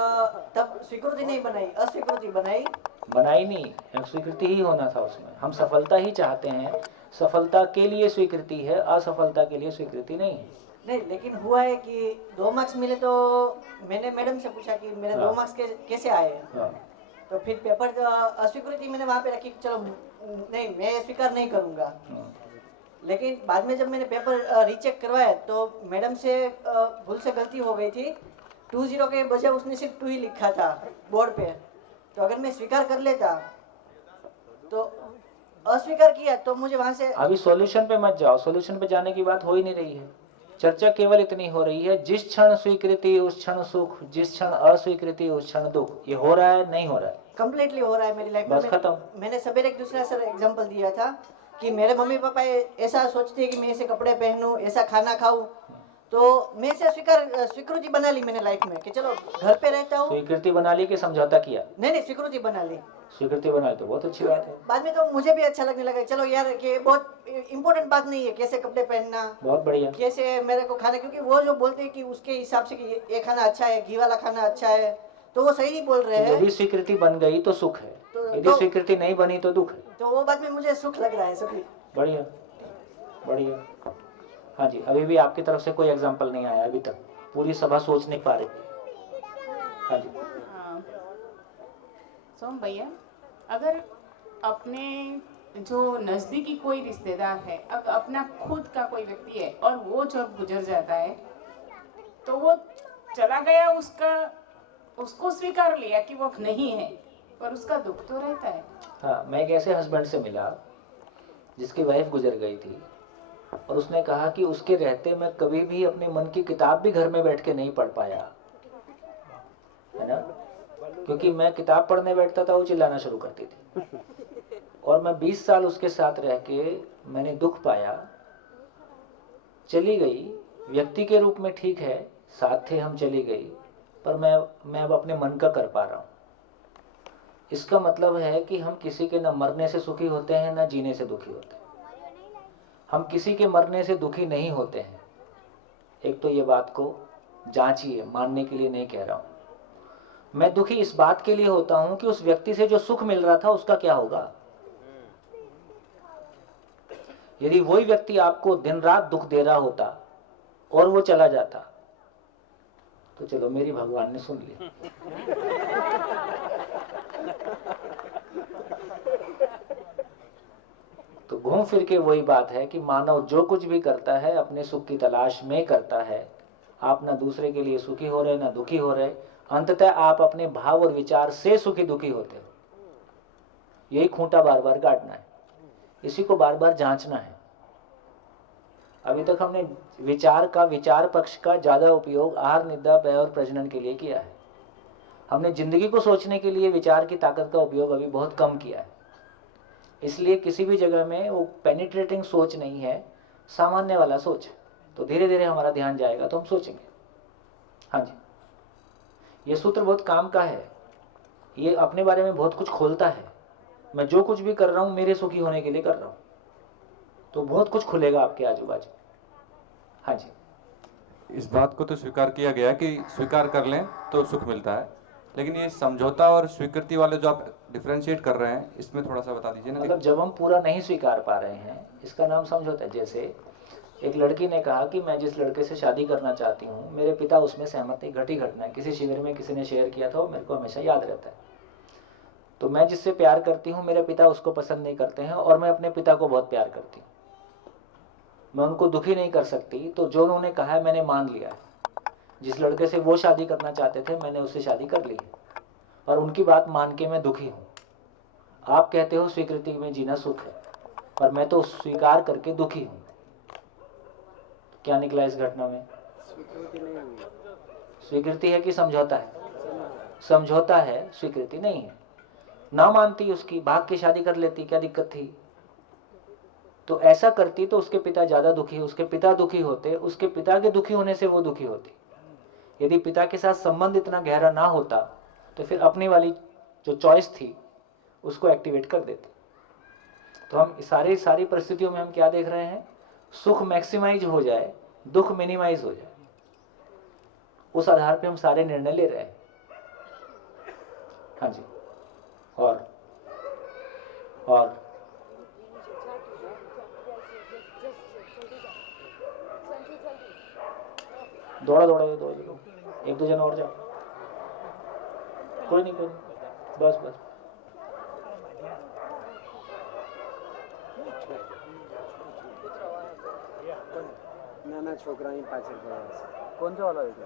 तब स्वीकृति नहीं बनाई, अस्वीकृति बनाई। बनाई नहीं, स्वीकृति ही होना था उसमें। हम सफलता ही चाहते हैं, सफलता के लिए स्वीकृति है, असफलता के लिए स्वीकृति नहीं है। नहीं, लेकिन हुआ है कि 2 मार्क्स मिले तो मैंने मैडम से पूछा कि मेरे 2 मार्क्स कैसे आए। तो फिर पेपर अस्वीकृति मैंने वहाँ पे रखी, चलो नहीं मैं स्वीकार नहीं करूँगा। लेकिन बाद में जब मैंने पेपर रीचेक करवाया तो मैडम से भूल से गलती हो गई थी, 20 के बजाय उसने सिर्फ 2 ही लिखा था बोर्ड पे। तो अगर मैं स्वीकार कर लेता तो अस्वीकार किया तो मुझे वहाँ से। अभी सॉल्यूशन पे मत जाओ, सॉल्यूशन पे जाने की बात हो ही नहीं रही है। चर्चा केवल इतनी हो रही है, जिस क्षण स्वीकृति उस क्षण सुख, जिस क्षण अस्वीकृति उस क्षण दुख। ये हो रहा है, नहीं हो रहा है? कंप्लीटली हो रहा है मेरी लाइफ में। बस खत्म। मैंने सवेरे एक दूसरा सर एग्जांपल दिया था कि मेरे मम्मी पापा ऐसा सोचते हैं कि मैं ऐसे कपड़े पहनूं, ऐसा खाना खाऊं, तो मैं से स्वीकृति बना ली मैंने लाइफ में कि चलो घर पे रहता हूँ। स्वीकृति बना ली कि समझौता किया? नहीं, स्वीकृति बना ली। स्वीकृति बना ली तो बहुत अच्छी बात है। बाद में तो मुझे भी अच्छा लगने लगा, चलो यार कि बहुत इम्पोर्टेंट बात नहीं है कैसे कपड़े पहनना, बहुत बढ़िया, कैसे मेरे को खाना, क्योंकि वो जो बोलते हैं कि उसके हिसाब से कि ये खाना अच्छा है, घी वाला खाना अच्छा है, तो वो सही बोल रहे हैं। यदि स्वीकृति बन गई तो सुख है, यदि स्वीकृति नहीं बनी तो दुख है। तो वो बात में मुझे सुख लग रहा है सभी। बढ़िया बढ़िया। हाँ जी, अभी भी आपकी तरफ से कोई एग्जांपल नहीं आया अभी तक, पूरी सभा सोच नहीं पा रही। हाँ जी। सोम भैया, अगर अपने जो नज़दीकी कोई रिश्तेदार है, अगर अपना खुद का कोई व्यक्ति है और वो जब गुजर जाता है तो वो चला गया, उसको स्वीकार लिया कि वो नहीं है, पर उसका दुख तो रहता है। हाँ, मैं एक ऐसे हस्बैंड से मिला जिसकी वाइफ गुजर गई थी और उसने कहा कि उसके रहते मैं कभी भी अपने मन की किताब भी घर में बैठ के नहीं पढ़ पाया, है ना, क्योंकि मैं किताब पढ़ने बैठता था वो चिल्लाना शुरू करती थी। और मैं 20 साल उसके साथ रह के मैंने दुख पाया, चली गई, व्यक्ति के रूप में ठीक है, साथ थे हम, चली गई, पर मैं अब अपने मन का कर पा रहा हूँ। इसका मतलब है कि हम किसी के न मरने से सुखी होते हैं न जीने से दुखी होते हैं। हम किसी के मरने से दुखी नहीं होते हैं। एक तो ये बात को जांचिए, मानने के लिए नहीं कह रहा हूँ। मैं दुखी इस बात के लिए होता हूँ कि उस व्यक्ति से जो सुख मिल रहा था उसका क्या होगा। यदि वही व्यक्ति आपको दिन रात दुख दे रहा होता और वो चला जाता तो चलो मेरी भगवान ने सुन ली। तो घूम फिर के वही बात है कि मानव जो कुछ भी करता है अपने सुख की तलाश में करता है। आप ना दूसरे के लिए सुखी हो रहे ना दुखी हो रहे, अंततः आप अपने भाव और विचार से सुखी दुखी होते हो। यही खूंटा बार बार काटना है, इसी को बार बार जांचना है। अभी तक हमने विचार पक्ष का ज्यादा उपयोग आहार, निद्रा, पेय और प्रजनन के लिए किया है। हमने जिंदगी को सोचने के लिए विचार की ताकत का उपयोग अभी बहुत कम किया है। इसलिए किसी भी जगह में वो पेनिट्रेटिंग सोच नहीं है, सामान्य वाला सोच है। तो धीरे धीरे हमारा ध्यान जाएगा तो हम सोचेंगे। हाँ जी, ये सूत्र बहुत काम का है। ये अपने बारे में बहुत कुछ खोलता है। मैं जो कुछ भी कर रहा हूँ मेरे सुखी होने के लिए कर रहा हूँ, तो बहुत कुछ खुलेगा आपके आजू बाजू। हाँ जी, इस बात को तो स्वीकार किया गया कि स्वीकार कर लें तो सुख मिलता है, लेकिन ये समझौता और स्वीकृति वाले जो आप डिफरेंशिएट कर रहे हैं, इसमें थोड़ा सा बता दीजिए ना। मतलब जब हम पूरा नहीं स्वीकार पा रहे हैं, इसका नाम समझौता है। जैसे एक लड़की ने कहा कि मैं जिस लड़के से शादी करना चाहती हूँ, मेरे पिता उसमें सहमत नहीं। घटी घटना है, किसी शिविर में किसी ने शेयर किया था, वो मेरे को हमेशा याद रहता है। तो मैं जिससे प्यार करती हूँ मेरे पिता उसको पसंद नहीं करते हैं, और मैं अपने पिता को बहुत प्यार करती हूँ। मैं उनको दुखी नहीं कर सकती, तो जो उन्होंने कहा है मैंने मान लिया है। जिस लड़के से वो शादी करना चाहते थे मैंने उससे शादी कर ली है, और उनकी बात मान के मैं दुखी हूँ। आप कहते हो स्वीकृति में जीना सुख है, पर मैं तो स्वीकार करके दुखी हूँ। क्या निकला इस घटना में? स्वीकृति है कि समझौता है? समझौता है, स्वीकृति नहीं है। ना मानती उसकी, भाग के शादी कर लेती, क्या दिक्कत थी? तो ऐसा करती तो उसके पिता ज्यादा दुखी, उसके पिता दुखी होते, उसके पिता के दुखी होने से वो दुखी होती। यदि पिता के साथ संबंध इतना गहरा ना होता तो फिर अपनी वाली जो चॉइस थी उसको एक्टिवेट कर देते। तो हम सारी परिस्थितियों में हम क्या देख रहे हैं? सुख मैक्सिमाइज हो जाए, दुख मिनिमाइज हो जाए, उस आधार पे हम सारे निर्णय ले रहे हैं। हाँ जी, और दौड़ा एक दो जन और जाओ। कोई नहीं, बस નાના છોકરાની પાછળ ગયા છે. કોણ સો વાળો છે?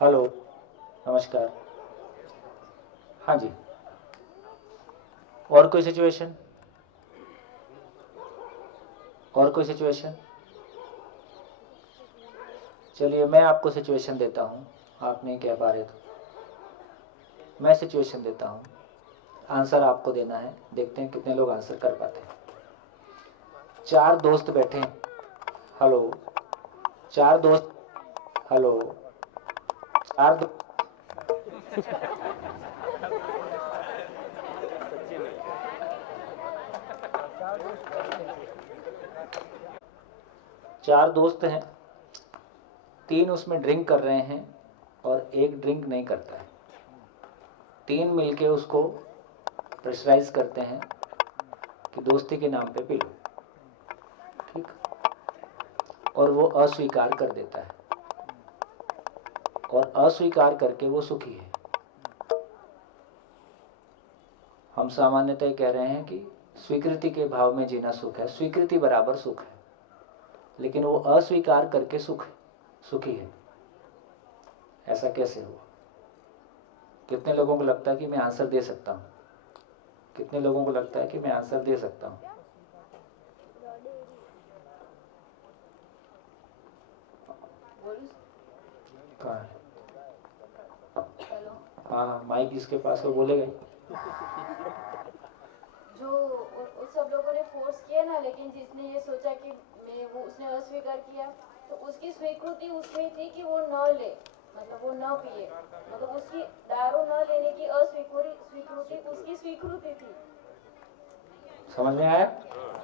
हेलो, नमस्कार। हाँ जी, और कोई सिचुएशन? चलिए मैं आपको सिचुएशन देता हूँ, आप नहीं कह पा रहे तो मैं सिचुएशन देता हूँ, आंसर आपको देना है। देखते हैं कितने लोग आंसर कर पाते हैं। 4 दोस्त बैठे हैं। हेलो, 4 दोस्त, हेलो, 4 दोस्त हैं, 3 उसमें ड्रिंक कर रहे हैं और 1 ड्रिंक नहीं करता है। 3 मिलके उसको प्रेशराइज करते हैं कि दोस्ती के नाम पे पी लो, ठीक, और वो अस्वीकार कर देता है। और अस्वीकार करके वो सुखी है। हम सामान्यतः कह रहे हैं कि स्वीकृति के भाव में जीना सुख है, स्वीकृति बराबर सुख है, लेकिन वो अस्वीकार करके सुखी है। ऐसा कैसे हुआ? कितने लोगों को लगता है कि मैं आंसर दे सकता हूं? कितने लोगों को लगता है कि मैं आंसर दे सकता हूं? कहाँ है? हाँ, माइक जिसके पास है बोलेगा। जो उस सब लोगों ने फोर्स किया ना, लेकिन जिसने ये सोचा कि मैं वो उसने अस्वीकार किया, तो उसकी स्वीकृति उसमें थी कि वो न ले, मतलब वो न पिए, मतलब उसकी दारू न लेने की स्वीकृति उसकी स्वीकृति थी। समझ में आया?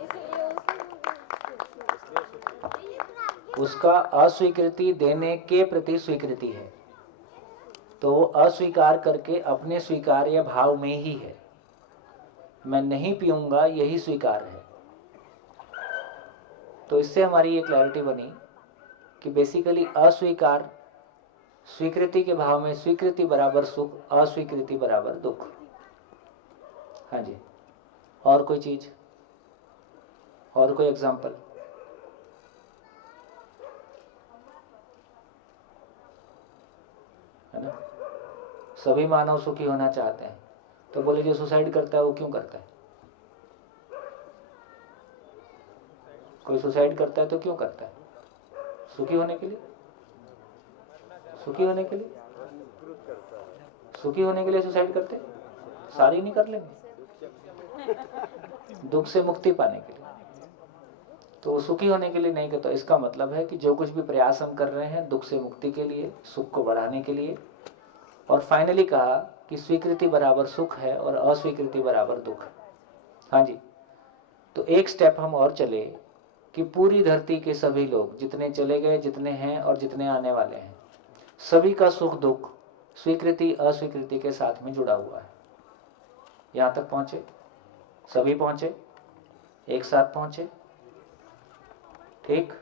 इसलिए उसका अस्वीकृति देने के प्रति स्वीकृति है, तो वो अस्वीकार करके अपने स्वीकार्य भाव में ही है। मैं नहीं पीऊंगा, यही स्वीकार है। तो इससे हमारी ये क्लैरिटी बनी कि बेसिकली अस्वीकार स्वीकृति के भाव में, स्वीकृति बराबर सुख, अस्वीकृति बराबर दुख। हाँ जी, और कोई चीज, और कोई एग्जाम्पल? है ना? सभी मानव सुखी होना चाहते हैं, तो बोले जो सुसाइड करता है वो क्यों करता है? कोई सुसाइड करता है तो क्यों करता है? सुखी होने के लिए? सुखी होने के लिए? सुखी होने के लिए सुसाइड करते हैं? सारी नहीं कर लेंगे, दुख से मुक्ति पाने के लिए। तो सुखी होने के लिए नहीं करता। इसका मतलब है कि जो कुछ भी प्रयास हम कर रहे हैं दुख से मुक्ति के लिए, सुख को बढ़ाने के लिए। और फाइनली कहा कि स्वीकृति बराबर सुख है और अस्वीकृति बराबर दुख। हाँ जी, तो एक स्टेप हम और चले कि पूरी धरती के सभी लोग, जितने चले गए, जितने हैं और जितने आने वाले हैं, सभी का सुख दुख स्वीकृति अस्वीकृति के साथ में जुड़ा हुआ है। यहां तक पहुंचे? सभी पहुंचे? एक साथ पहुंचे? ठीक,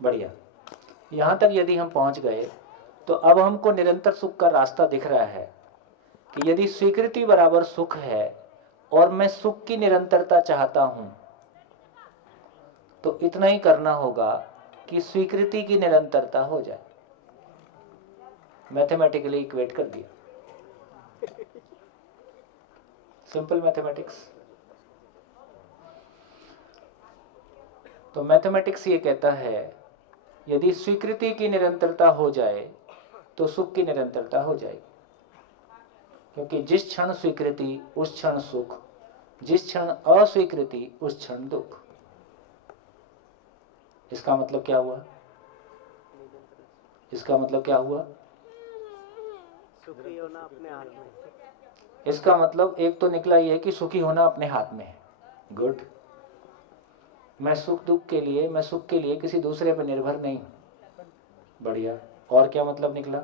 बढ़िया। यहां तक यदि हम पहुंच गए तो अब हमको निरंतर सुख का रास्ता दिख रहा है कि यदि स्वीकृति बराबर सुख है और मैं सुख की निरंतरता चाहता हूं, तो इतना ही करना होगा कि स्वीकृति की निरंतरता हो जाए। मैथमेटिकली इक्वेट कर दिया, सिंपल मैथमेटिक्स। तो मैथमेटिक्स ये कहता है यदि स्वीकृति की निरंतरता हो जाए तो सुख की निरंतरता हो जाएगी, क्योंकि जिस क्षण स्वीकृति उस क्षण सुख, जिस क्षण अस्वीकृति उस क्षण दुख। इसका मतलब क्या हुआ? इसका मतलब क्या हुआ? सुखी होना अपने हाथ में। इसका मतलब एक तो निकला ये कि सुखी होना अपने हाथ में है। गुड। मैं सुख के लिए किसी दूसरे पर निर्भर नहीं हूं। बढ़िया। और क्या मतलब निकला?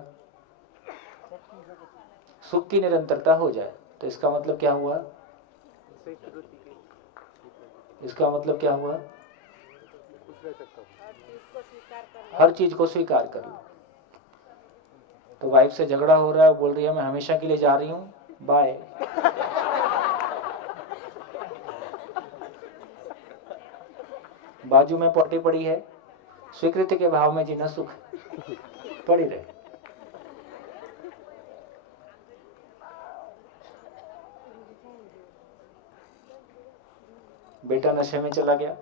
सुख की निरंतरता हो जाए, तो इसका मतलब क्या हुआ? इसका मतलब क्या हुआ? हर चीज को स्वीकार कर लो। तो वाइफ से झगड़ा हो रहा है, बोल रही है मैं हमेशा के लिए जा रही हूँ, बाय। बाजू में पोटी पड़ी है, स्वीकृति के भाव में जीना सुख, पड़ी रहे। बेटा नशे में चला गया,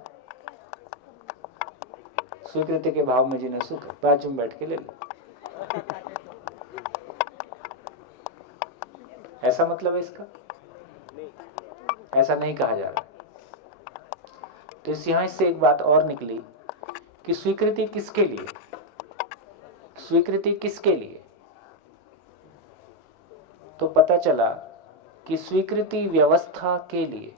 स्वीकृति के भाव में जीना सुख, बाजू में बैठ के ले लो। ऐसा मतलब है इसका? ऐसा नहीं कहा जा रहा। तो यहां इससे एक बात और निकली कि स्वीकृति किसके लिए? स्वीकृति किसके लिए? तो पता चला कि स्वीकृति व्यवस्था के लिए।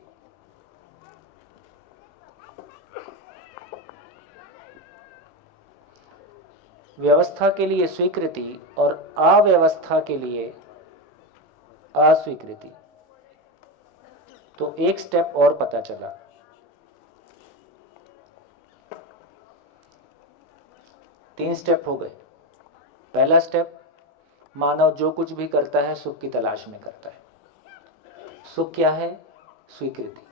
व्यवस्था के लिए स्वीकृति और अव्यवस्था के लिए अस्वीकृति। तो एक स्टेप और पता चला। तीन स्टेप हो गए। पहला स्टेप मानव जो कुछ भी करता है सुख की तलाश में करता है। सुख क्या है? स्वीकृति।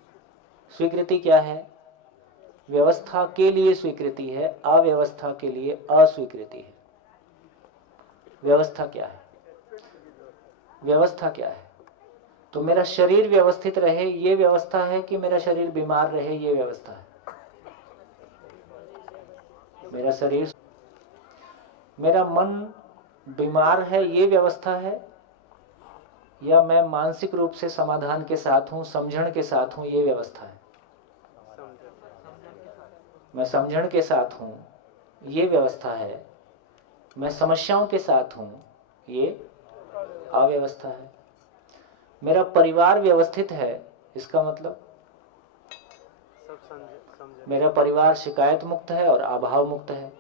स्वीकृति क्या है? व्यवस्था के लिए स्वीकृति है, अव्यवस्था के लिए अस्वीकृति है। व्यवस्था क्या है? व्यवस्था क्या है? तो मेरा शरीर व्यवस्थित रहे ये व्यवस्था है कि मेरा शरीर बीमार रहे ये व्यवस्था है? मेरा शरीर, मेरा मन बीमार है ये व्यवस्था है, या मैं मानसिक रूप से समाधान के साथ हूं, समझण के साथ हूं ये व्यवस्था है? मैं समझण के साथ हूं ये व्यवस्था है, मैं समस्याओं के साथ हूं ये अव्यवस्था है। मेरा परिवार व्यवस्थित है, इसका मतलब मेरा परिवार शिकायत मुक्त है और अभाव मुक्त है।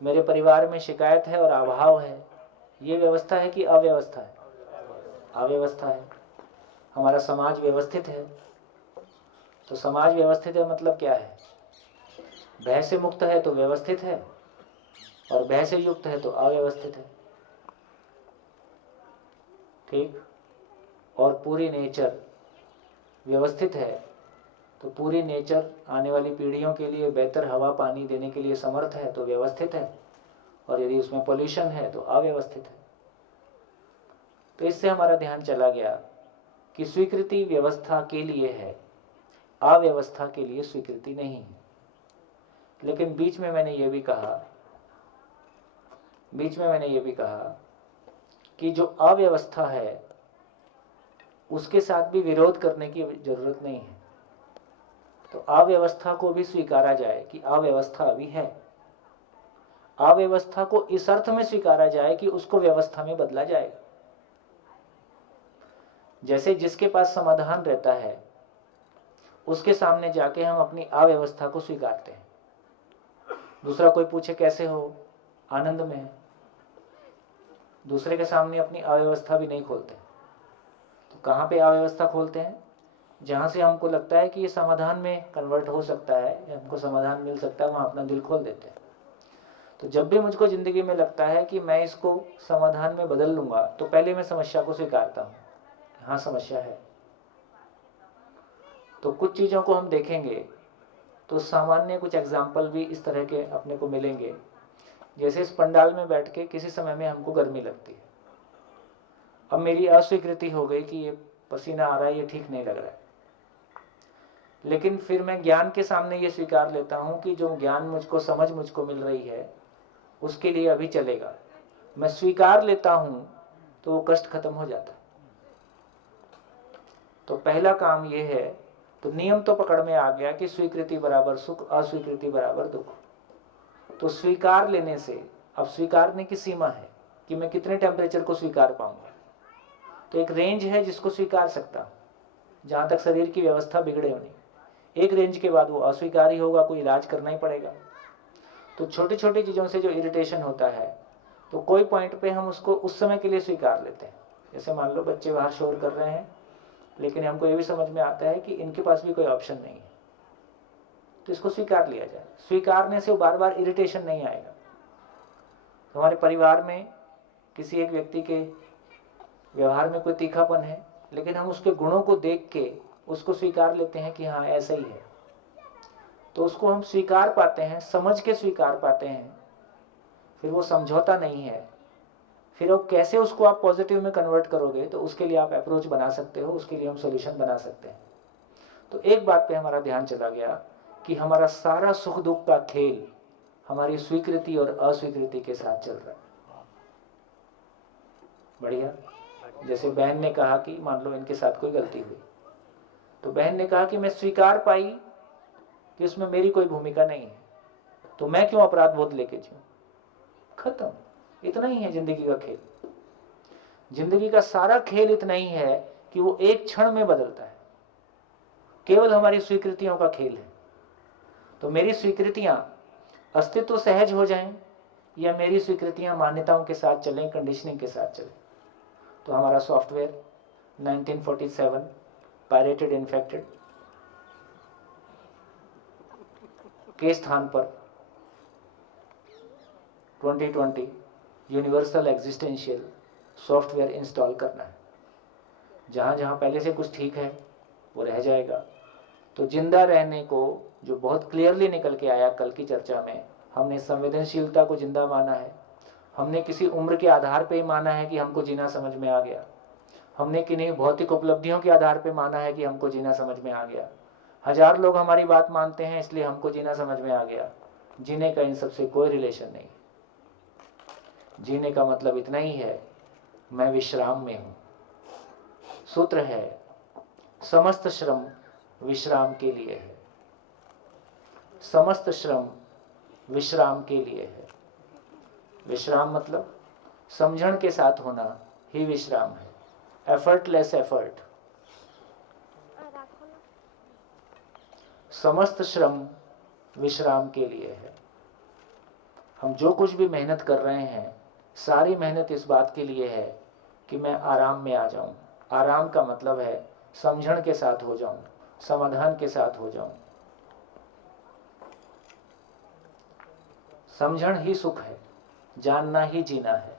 मेरे परिवार में शिकायत है और अभाव है, ये व्यवस्था है कि अव्यवस्था है? अव्यवस्था है। हमारा समाज व्यवस्थित है, तो समाज व्यवस्थित है मतलब क्या है? भय से मुक्त है तो व्यवस्थित है, और भय से युक्त है तो अव्यवस्थित है। ठीक? और पूरी नेचर व्यवस्थित है, तो पूरी नेचर आने वाली पीढ़ियों के लिए बेहतर हवा पानी देने के लिए समर्थ है तो व्यवस्थित है, और यदि उसमें पोल्यूशन है तो अव्यवस्थित है। तो इससे हमारा ध्यान चला गया कि स्वीकृति व्यवस्था के लिए है, अव्यवस्था के लिए स्वीकृति नहीं है। लेकिन बीच में मैंने ये भी कहा कि जो अव्यवस्था है उसके साथ भी विरोध करने की जरूरत नहीं है। तो अव्यवस्था को भी स्वीकारा जाए कि अव्यवस्था अभी है। अव्यवस्था को इस अर्थ में स्वीकारा जाए कि उसको व्यवस्था में बदला जाएगा। जैसे जिसके पास समाधान रहता है उसके सामने जाके हम अपनी अव्यवस्था को स्वीकारते हैं। दूसरा कोई पूछे कैसे हो, आनंद में है, दूसरे के सामने अपनी अव्यवस्था भी नहीं खोलते। तो कहाँ पे अव्यवस्था खोलते हैं? जहां से हमको लगता है कि ये समाधान में कन्वर्ट हो सकता है या हमको समाधान मिल सकता है, वहां अपना दिल खोल देते हैं। तो जब भी मुझको जिंदगी में लगता है कि मैं इसको समाधान में बदल लूंगा, तो पहले मैं समस्या को स्वीकारता हूँ, हाँ समस्या है। तो कुछ चीजों को हम देखेंगे तो सामान्य कुछ एग्जाम्पल भी इस तरह के अपने को मिलेंगे। जैसे इस पंडाल में बैठ के किसी समय में हमको गर्मी लगती है, अब मेरी अस्वीकृति हो गई कि ये पसीना आ रहा है, ये ठीक नहीं लग रहा है। लेकिन फिर मैं ज्ञान के सामने ये स्वीकार लेता हूं कि जो ज्ञान मुझको समझ मुझको मिल रही है उसके लिए अभी चलेगा। मैं स्वीकार लेता हूं तो वो कष्ट खत्म हो जाता है। तो पहला काम ये है, तो नियम तो पकड़ में आ गया कि स्वीकृति बराबर सुख, अस्वीकृति बराबर दुख। तो स्वीकार लेने से, अब स्वीकारने की सीमा है कि मैं कितने टेम्परेचर को स्वीकार पाऊंगा। तो एक रेंज है जिसको स्वीकार सकता हूं, जहां तक शरीर की व्यवस्था बिगड़े नहीं। एक रेंज के बाद वो अस्वीकार ही होगा, कोई इलाज करना ही पड़ेगा। तो छोटी छोटी चीजों से जो इरिटेशन होता है, तो कोई पॉइंट पे हम उसको उस समय के लिए स्वीकार लेते हैं। जैसे मान लो बच्चे बाहर शोर कर रहे हैं, लेकिन हमको ये भी समझ में आता है कि इनके पास भी कोई ऑप्शन नहीं है, तो इसको स्वीकार लिया जाए। स्वीकारने से वो बार बार इरिटेशन नहीं आएगा। तो हमारे परिवार में किसी एक व्यक्ति के व्यवहार में कोई तीखापन है, लेकिन हम उसके गुणों को देख के उसको स्वीकार लेते हैं कि हाँ ऐसा ही है। तो उसको हम स्वीकार पाते हैं, समझ के स्वीकार पाते हैं। फिर वो समझौता नहीं है। फिर वो कैसे उसको आप पॉजिटिव में कन्वर्ट करोगे, तो उसके लिए आप अप्रोच बना सकते हो, उसके लिए हम सोल्यूशन बना सकते हैं। तो एक बात पे हमारा ध्यान चला गया कि हमारा सारा सुख दुख का खेल हमारी स्वीकृति और अस्वीकृति के साथ चल रहा है। बढ़िया। जैसे बहन ने कहा कि मान लो इनके साथ कोई गलती हुई, तो बहन ने कहा कि मैं स्वीकार पाई कि उसमें मेरी कोई भूमिका नहीं है, तो मैं क्यों अपराध बोध लेके जीऊं। खत्म। इतना ही है जिंदगी का खेल। जिंदगी का सारा खेल इतना ही है कि वो एक क्षण में बदलता है। केवल हमारी स्वीकृतियों का खेल है। तो मेरी स्वीकृतियां अस्तित्व सहज हो जाएं, या मेरी स्वीकृतियां मान्यताओं के साथ चलें, कंडीशनिंग के साथ चलें। तो हमारा सॉफ्टवेयर 1947 पायरेटेड इन्फेक्टेड के स्थान पर 2020 यूनिवर्सल एग्जिस्टेंशियल सॉफ्टवेयर इंस्टॉल करना है। जहाँ जहाँ पहले से कुछ ठीक है वो रह जाएगा। तो जिंदा रहने को जो बहुत क्लियरली निकल के आया कल की चर्चा में, हमने संवेदनशीलता को जिंदा माना है, हमने किसी उम्र के आधार पे ही माना है कि हमको जीना समझ में आ गया, हमने किन्हीं भौतिक उपलब्धियों के आधार पे माना है कि हमको जीना समझ में आ गया। 1000 लोग हमारी बात मानते हैं इसलिए हमको जीना समझ में आ गया। जीने का इन सबसे कोई रिलेशन नहीं। जीने का मतलब इतना ही है, मैं विश्राम में हूँ। सूत्र है, समस्त श्रम विश्राम के लिए है। समस्त श्रम विश्राम के लिए है। विश्राम मतलब समझण के साथ होना ही विश्राम है। Effortless effort. समस्त श्रम विश्राम के लिए है। हम जो कुछ भी मेहनत कर रहे हैं, सारी मेहनत इस बात के लिए है कि मैं आराम में आ जाऊं। आराम का मतलब है समझण के साथ हो जाऊं, समाधान के साथ हो जाऊं। समझण ही सुख है, जानना ही जीना है।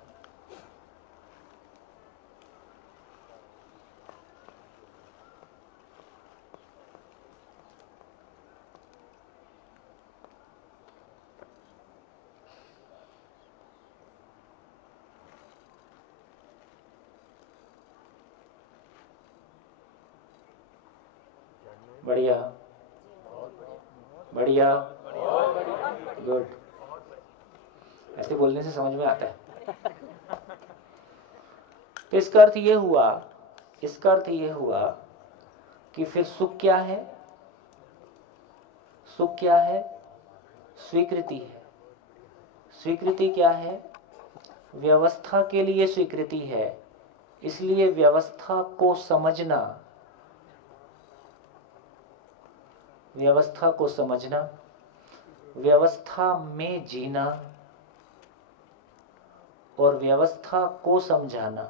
बढ़िया, बढ़िया, गुड। ऐसे बोलने से समझ में आता है। तो इसका अर्थ ये हुआ कि फिर सुख क्या है? सुख क्या है? स्वीकृति है। स्वीकृति क्या है? व्यवस्था के लिए स्वीकृति है। इसलिए व्यवस्था को समझना, व्यवस्था को समझना, व्यवस्था में जीना और व्यवस्था को समझाना,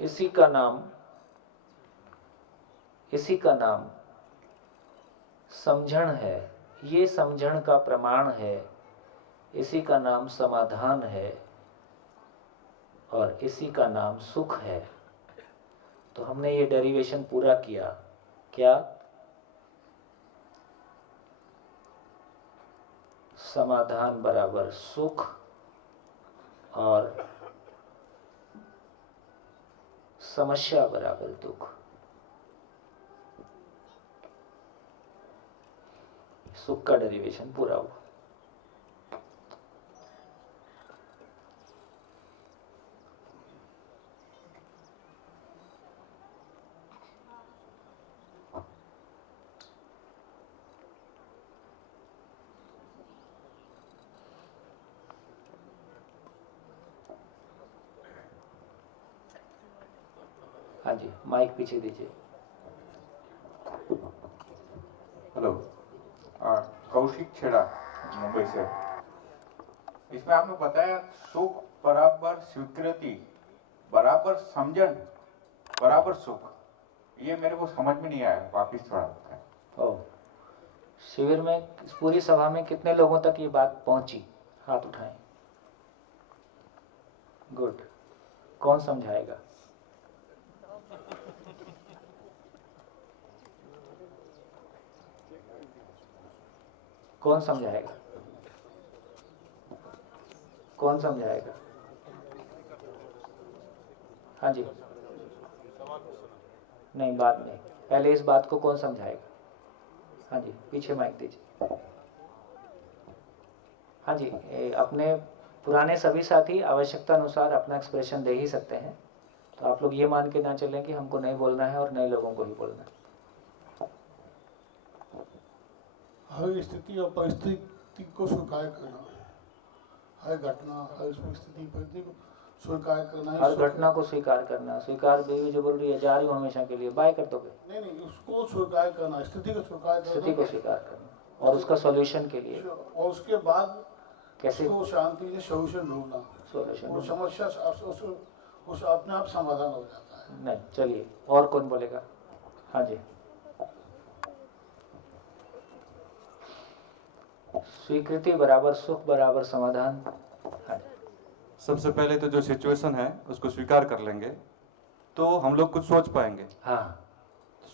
इसी का नाम समझण है। ये समझण का प्रमाण है। इसी का नाम समाधान है और इसी का नाम सुख है। तो हमने ये डेरिवेशन पूरा किया। क्या? समाधान बराबर सुख और समस्या बराबर दुख। सुख का डेरिवेशन पूरा हुआ। हाँ जी, माइक पीछे दीजिए। हेलो, कौशिक छेड़ा मुंबई से। इसमें आपने बताया सुख बराबर स्वीकृति बराबर समझन बराबर सुख। ये मेरे को समझ में नहीं आया, वापिस थोड़ा बताएं। ओह, शिविर में इस पूरी सभा में कितने लोगों तक ये बात पहुंची? हाथ उठाएं। गुड। कौन समझाएगा? कौन समझाएगा? कौन समझाएगा? हाँ जी, नहीं बाद में, पहले इस बात को कौन समझाएगा? हाँ जी, पीछे माइक दीजिए। हाँ जी, अपने पुराने सभी साथी आवश्यकता अनुसार अपना एक्सप्रेशन दे ही सकते हैं। तो आप लोग ये मान के ना चलें कि हमको नहीं बोलना है और नए लोगों को ही बोलना है। हर स्थिति और परिस्थिति को स्वीकार करना, हर घटना, हर स्थिति परिस्थिति को स्वीकार करना, हर घटना को स्वीकार करना। स्वीकार बेबी जो बोल रही है, जा रही हूँ हमेशा के लिए, बाय कर दोगे? नहीं, उसको स्वीकार करना, स्थिति को स्वीकार करना, स्थिति को स्वीकार करना और उसका सॉल्यूशन के लिए, और उसके बाद कैसे उसको शांति से सॉल्यूशन ढूंढना। सॉल्यूशन, वो समस्या उस अपने आप समाधान हो जाता है। नहीं, चलिए और कौन बोलेगा? हाँ जी, स्वीकृति बराबर सुख बराबर समाधान। हाँ जी। सबसे पहले तो जो सिचुएशन है उसको स्वीकार कर लेंगे तो हम लोग कुछ सोच पाएंगे। हाँ,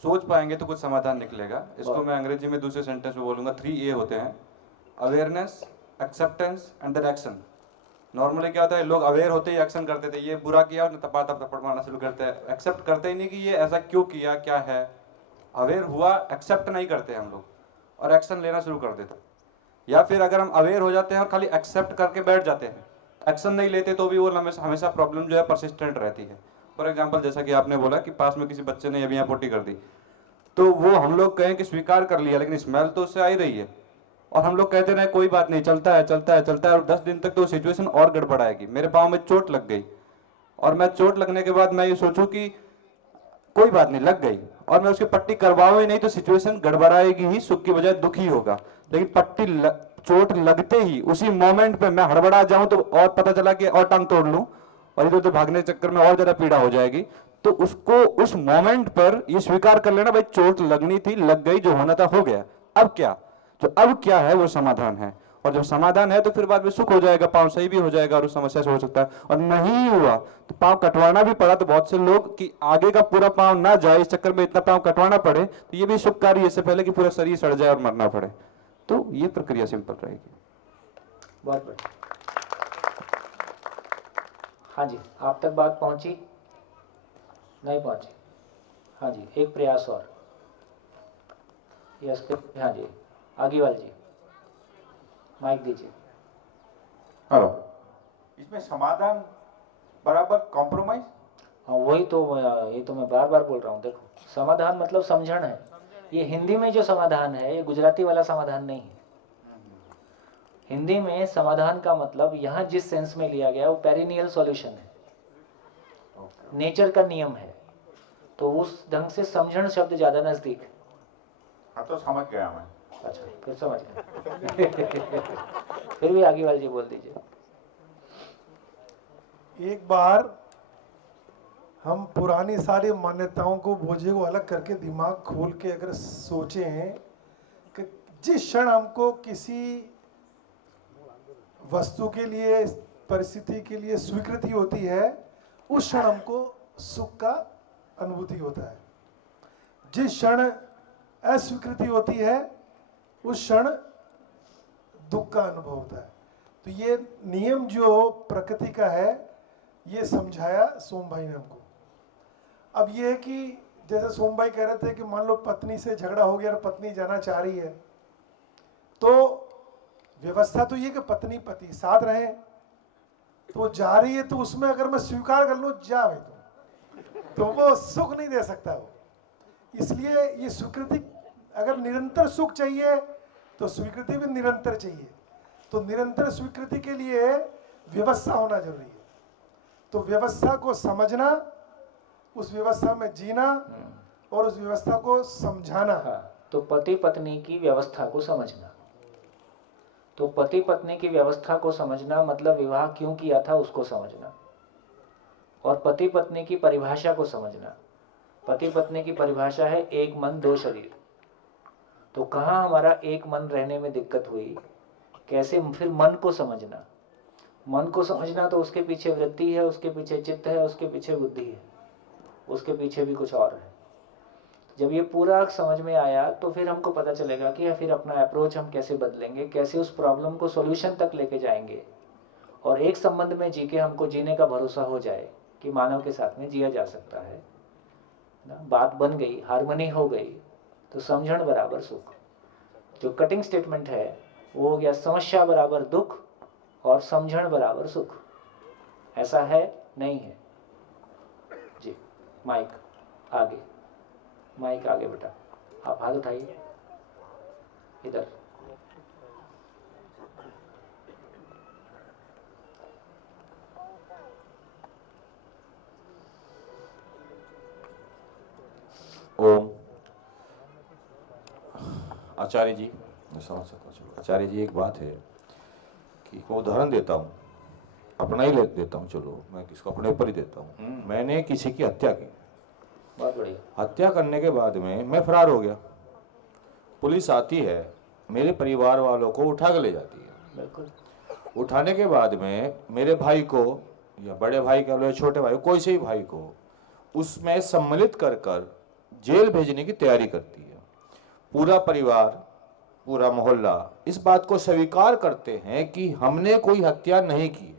सोच पाएंगे तो कुछ समाधान निकलेगा। इसको मैं अंग्रेजी में दूसरे सेंटेंस में बोलूँगा, 3A होते हैं, awareness, acceptance and then action. Normally क्या होता है, लोग अवेयर होते ही एक्शन करते थे, ये बुरा किया और थप्पड़ मारना शुरू करते हैं, एक्सेप्ट करते ही नहीं कि ये ऐसा क्यों किया, क्या है। अवेयर हुआ, एक्सेप्ट नहीं करते हम लोग और एक्शन लेना शुरू कर देते। या फिर अगर हम अवेयर हो जाते हैं और खाली एक्सेप्ट करके बैठ जाते हैं, एक्शन नहीं लेते, तो भी वो हमेशा प्रॉब्लम जो है परसिस्टेंट रहती है। फॉर एग्जाम्पल, जैसा कि आपने बोला कि पास में किसी बच्चे ने यहाँ पोटी कर दी, तो वो हम लोग कहें कि स्वीकार कर लिया, लेकिन स्मेल तो उससे आ ही रही है और हम लोग कहते रहे कोई बात नहीं, चलता है चलता है चलता है, और 10 दिन तक तो सिचुएशन और गड़बड़ाएगी। मेरे पाँव में चोट लग गई और मैं चोट लगने के बाद मैं ये सोचूं कि कोई बात नहीं, लग गई, और मैं उसकी पट्टी करवाऊं ही नहीं, तो सिचुएशन गड़बड़ाएगी ही, सुख की बजाय दुख ही होगा। लेकिन चोट लगते ही उसी मोमेंट पे मैं हड़बड़ा जाऊं तो और पता चला कि और टांग तोड़ लूं और इधर उधर भागने के चक्कर में और ज्यादा पीड़ा हो जाएगी। तो उसको उस मोमेंट पर ये स्वीकार कर लेना, भाई चोट लगनी थी, लग गई, जो होना था हो गया, अब क्या, जो अब क्या है वो समाधान है। और जब समाधान है तो फिर बाद में सुख हो जाएगा, पाँव सही भी हो जाएगा और उस समस्या से हो सकता है। और नहीं हुआ तो पाँव कटवाना भी पड़ा, तो बहुत से लोग कि आगे का पूरा पाँव ना जाए, इस चक्कर में इतना पाँव कटवाना पड़े, तो ये भी सुखकारी है, इससे पहले कि पूरा शरीर सड़ जाए और मरना पड़े। तो ये प्रक्रिया सिंपल रहेगी। बहुत बढ़िया। हाँ जी, आप तक बात पहुंची? नहीं पहुंची? हाँ जी, एक प्रयास और। यस, हाँ जी, आगे वाले जी, माइक दीजिए। हेलो, इसमें समाधान बराबर कॉम्प्रोमाइज? हाँ, वही तो, ये तो मैं बार बार बोल रहा हूँ। देखो, समाधान मतलब समझण है। ये हिंदी में जो समाधान है, ये गुजराती वाला समाधान नहीं है। हिंदी में समाधान का मतलब यहाँ जिस सेंस में लिया गया वो पेरिनियल सॉल्यूशन है, नेचर का नियम है। तो उस ढंग से समझण शब्द ज्यादा नजदीक है। हाँ, तो समझ गया मैं। अच्छा, फिर समझ गया। फिर भी आगे वाले जी बोल दीजिए। एक बार हम पुरानी सारी मान्यताओं को, बोझे को अलग करके दिमाग खोल के अगर सोचें कि जिस क्षण हमको किसी वस्तु के लिए, परिस्थिति के लिए स्वीकृति होती है, उस क्षण हमको सुख का अनुभूति होता है। जिस क्षण अस्वीकृति होती है, उस क्षण दुख का अनुभव होता है। तो ये नियम जो प्रकृति का है, ये समझाया सोम भाई ने हमको। अब ये है कि जैसे सोम भाई कह रहे थे कि मान लो पत्नी से झगड़ा हो गया और पत्नी जाना चाह रही है, तो व्यवस्था तो ये कि पत्नी पति साथ रहे, तो वो जा रही है, तो उसमें अगर मैं स्वीकार कर लूं जा भाई तो वो सुख नहीं दे सकता वो। इसलिए ये स्वीकृति, अगर निरंतर सुख चाहिए तो स्वीकृति भी निरंतर चाहिए। तो निरंतर स्वीकृति के लिए व्यवस्था होना जरूरी है। तो व्यवस्था को समझना, उस व्यवस्था में जीना और उस व्यवस्था को समझाना। तो पति पत्नी की व्यवस्था को समझना, तो पति पत्नी की व्यवस्था को समझना मतलब विवाह क्यों किया था उसको समझना, और पति पत्नी की परिभाषा को समझना। पति पत्नी की परिभाषा है एक मन दो शरीर। तो कहाँ हमारा एक मन रहने में दिक्कत हुई, कैसे फिर मन को समझना। मन को समझना तो उसके पीछे वृत्ति है, उसके पीछे चित्त है, उसके पीछे बुद्धि है, उसके पीछे भी कुछ और है। जब ये पूरा समझ में आया तो फिर हमको पता चलेगा कि फिर अपना अप्रोच हम कैसे बदलेंगे, कैसे उस प्रॉब्लम को सॉल्यूशन तक लेके जाएंगे, और एक संबंध में जी के हमको जीने का भरोसा हो जाए कि मानव के साथ में जिया जा सकता है ना। बात बन गई, हार्मनी हो गई, तो समझण बराबर सुख। जो कटिंग स्टेटमेंट है वो हो गया समस्या बराबर दुख और समझण बराबर सुख। ऐसा है नहीं है जी। माइक आगे, माइक आगे बेटा, आप हाथ उठाइए इधर। ओम। आचार्य जी, मैं समझ सकता हूँ। आचार्य जी, एक बात है कि मैं उदाहरण देता हूँ, अपना ही देता हूँ, चलो मैं किसको अपने ऊपर ही देता हूँ। मैंने किसी की हत्या की, बहुत बढ़िया। हत्या करने के बाद में मैं फरार हो गया। पुलिस आती है, मेरे परिवार वालों को उठा के ले जाती है। बिल्कुल। उठाने के बाद में मेरे भाई को या बड़े भाई कह लो या छोटे भाई, कोई से भी भाई को उसमें सम्मिलित कर कर जेल भेजने की तैयारी करती है। पूरा परिवार, पूरा मोहल्ला इस बात को स्वीकार करते हैं कि हमने कोई हत्या नहीं की है।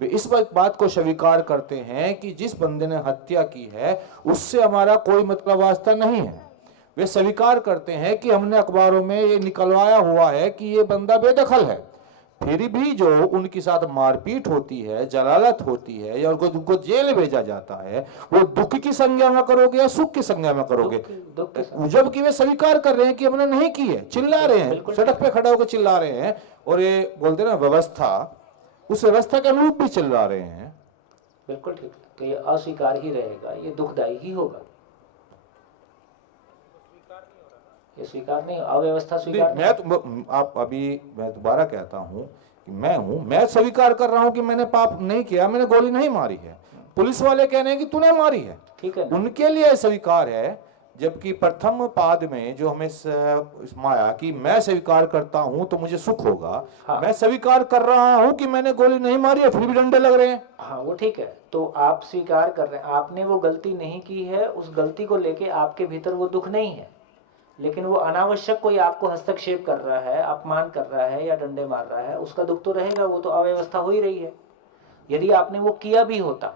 वे इस बात को स्वीकार करते हैं कि जिस बंदे ने हत्या की है उससे हमारा कोई मतलब वास्ता नहीं है। वे स्वीकार करते हैं कि हमने अखबारों में ये निकलवाया हुआ है कि ये बंदा बेदखल है। फिर भी जो उनके साथ मारपीट होती है, जलालत होती है या उनको जेल भेजा जाता है, वो दुख की संज्ञा में करोगे या सुख की संज्ञा में करोगे? जबकि वे स्वीकार कर रहे हैं कि हमने नहीं की है, चिल्ला रहे हैं, सड़क पे खड़े होकर चिल्ला रहे हैं और ये बोलते ना व्यवस्था, उस व्यवस्था के अनुरूप भी चिल्ला रहे हैं। बिल्कुल ठीक। तो ये अस्वीकार ही रहेगा, ये दुखदायी ही होगा। ये स्वीकार नहीं, अव्यवस्था स्वीकार नहीं। मैं तो आप अभी मैं दोबारा कहता हूं कि मैं स्वीकार कर रहा हूं कि मैंने पाप नहीं किया, मैंने गोली नहीं मारी है। पुलिस वाले कह रहे हैं कि तूने मारी है, ठीक है, उनके लिए स्वीकार है। जबकि प्रथम पाद में जो हमें माया कि मैं स्वीकार करता हूं तो मुझे सुख होगा, हाँ। मैं स्वीकार कर रहा हूं कि मैंने गोली नहीं मारी है, फिर भी डंडे लग रहे हैं। हाँ वो ठीक है, तो आप स्वीकार कर रहे हैं, आपने वो गलती नहीं की है, उस गलती को लेके आपके भीतर वो दुख नहीं है, लेकिन वो अनावश्यक कोई आपको हस्तक्षेप कर रहा है, अपमान कर रहा है या डंडे मार रहा है, उसका दुख तो रहेगा। वो तो अव्यवस्था हो ही रही है। यदि आपने वो किया भी होता,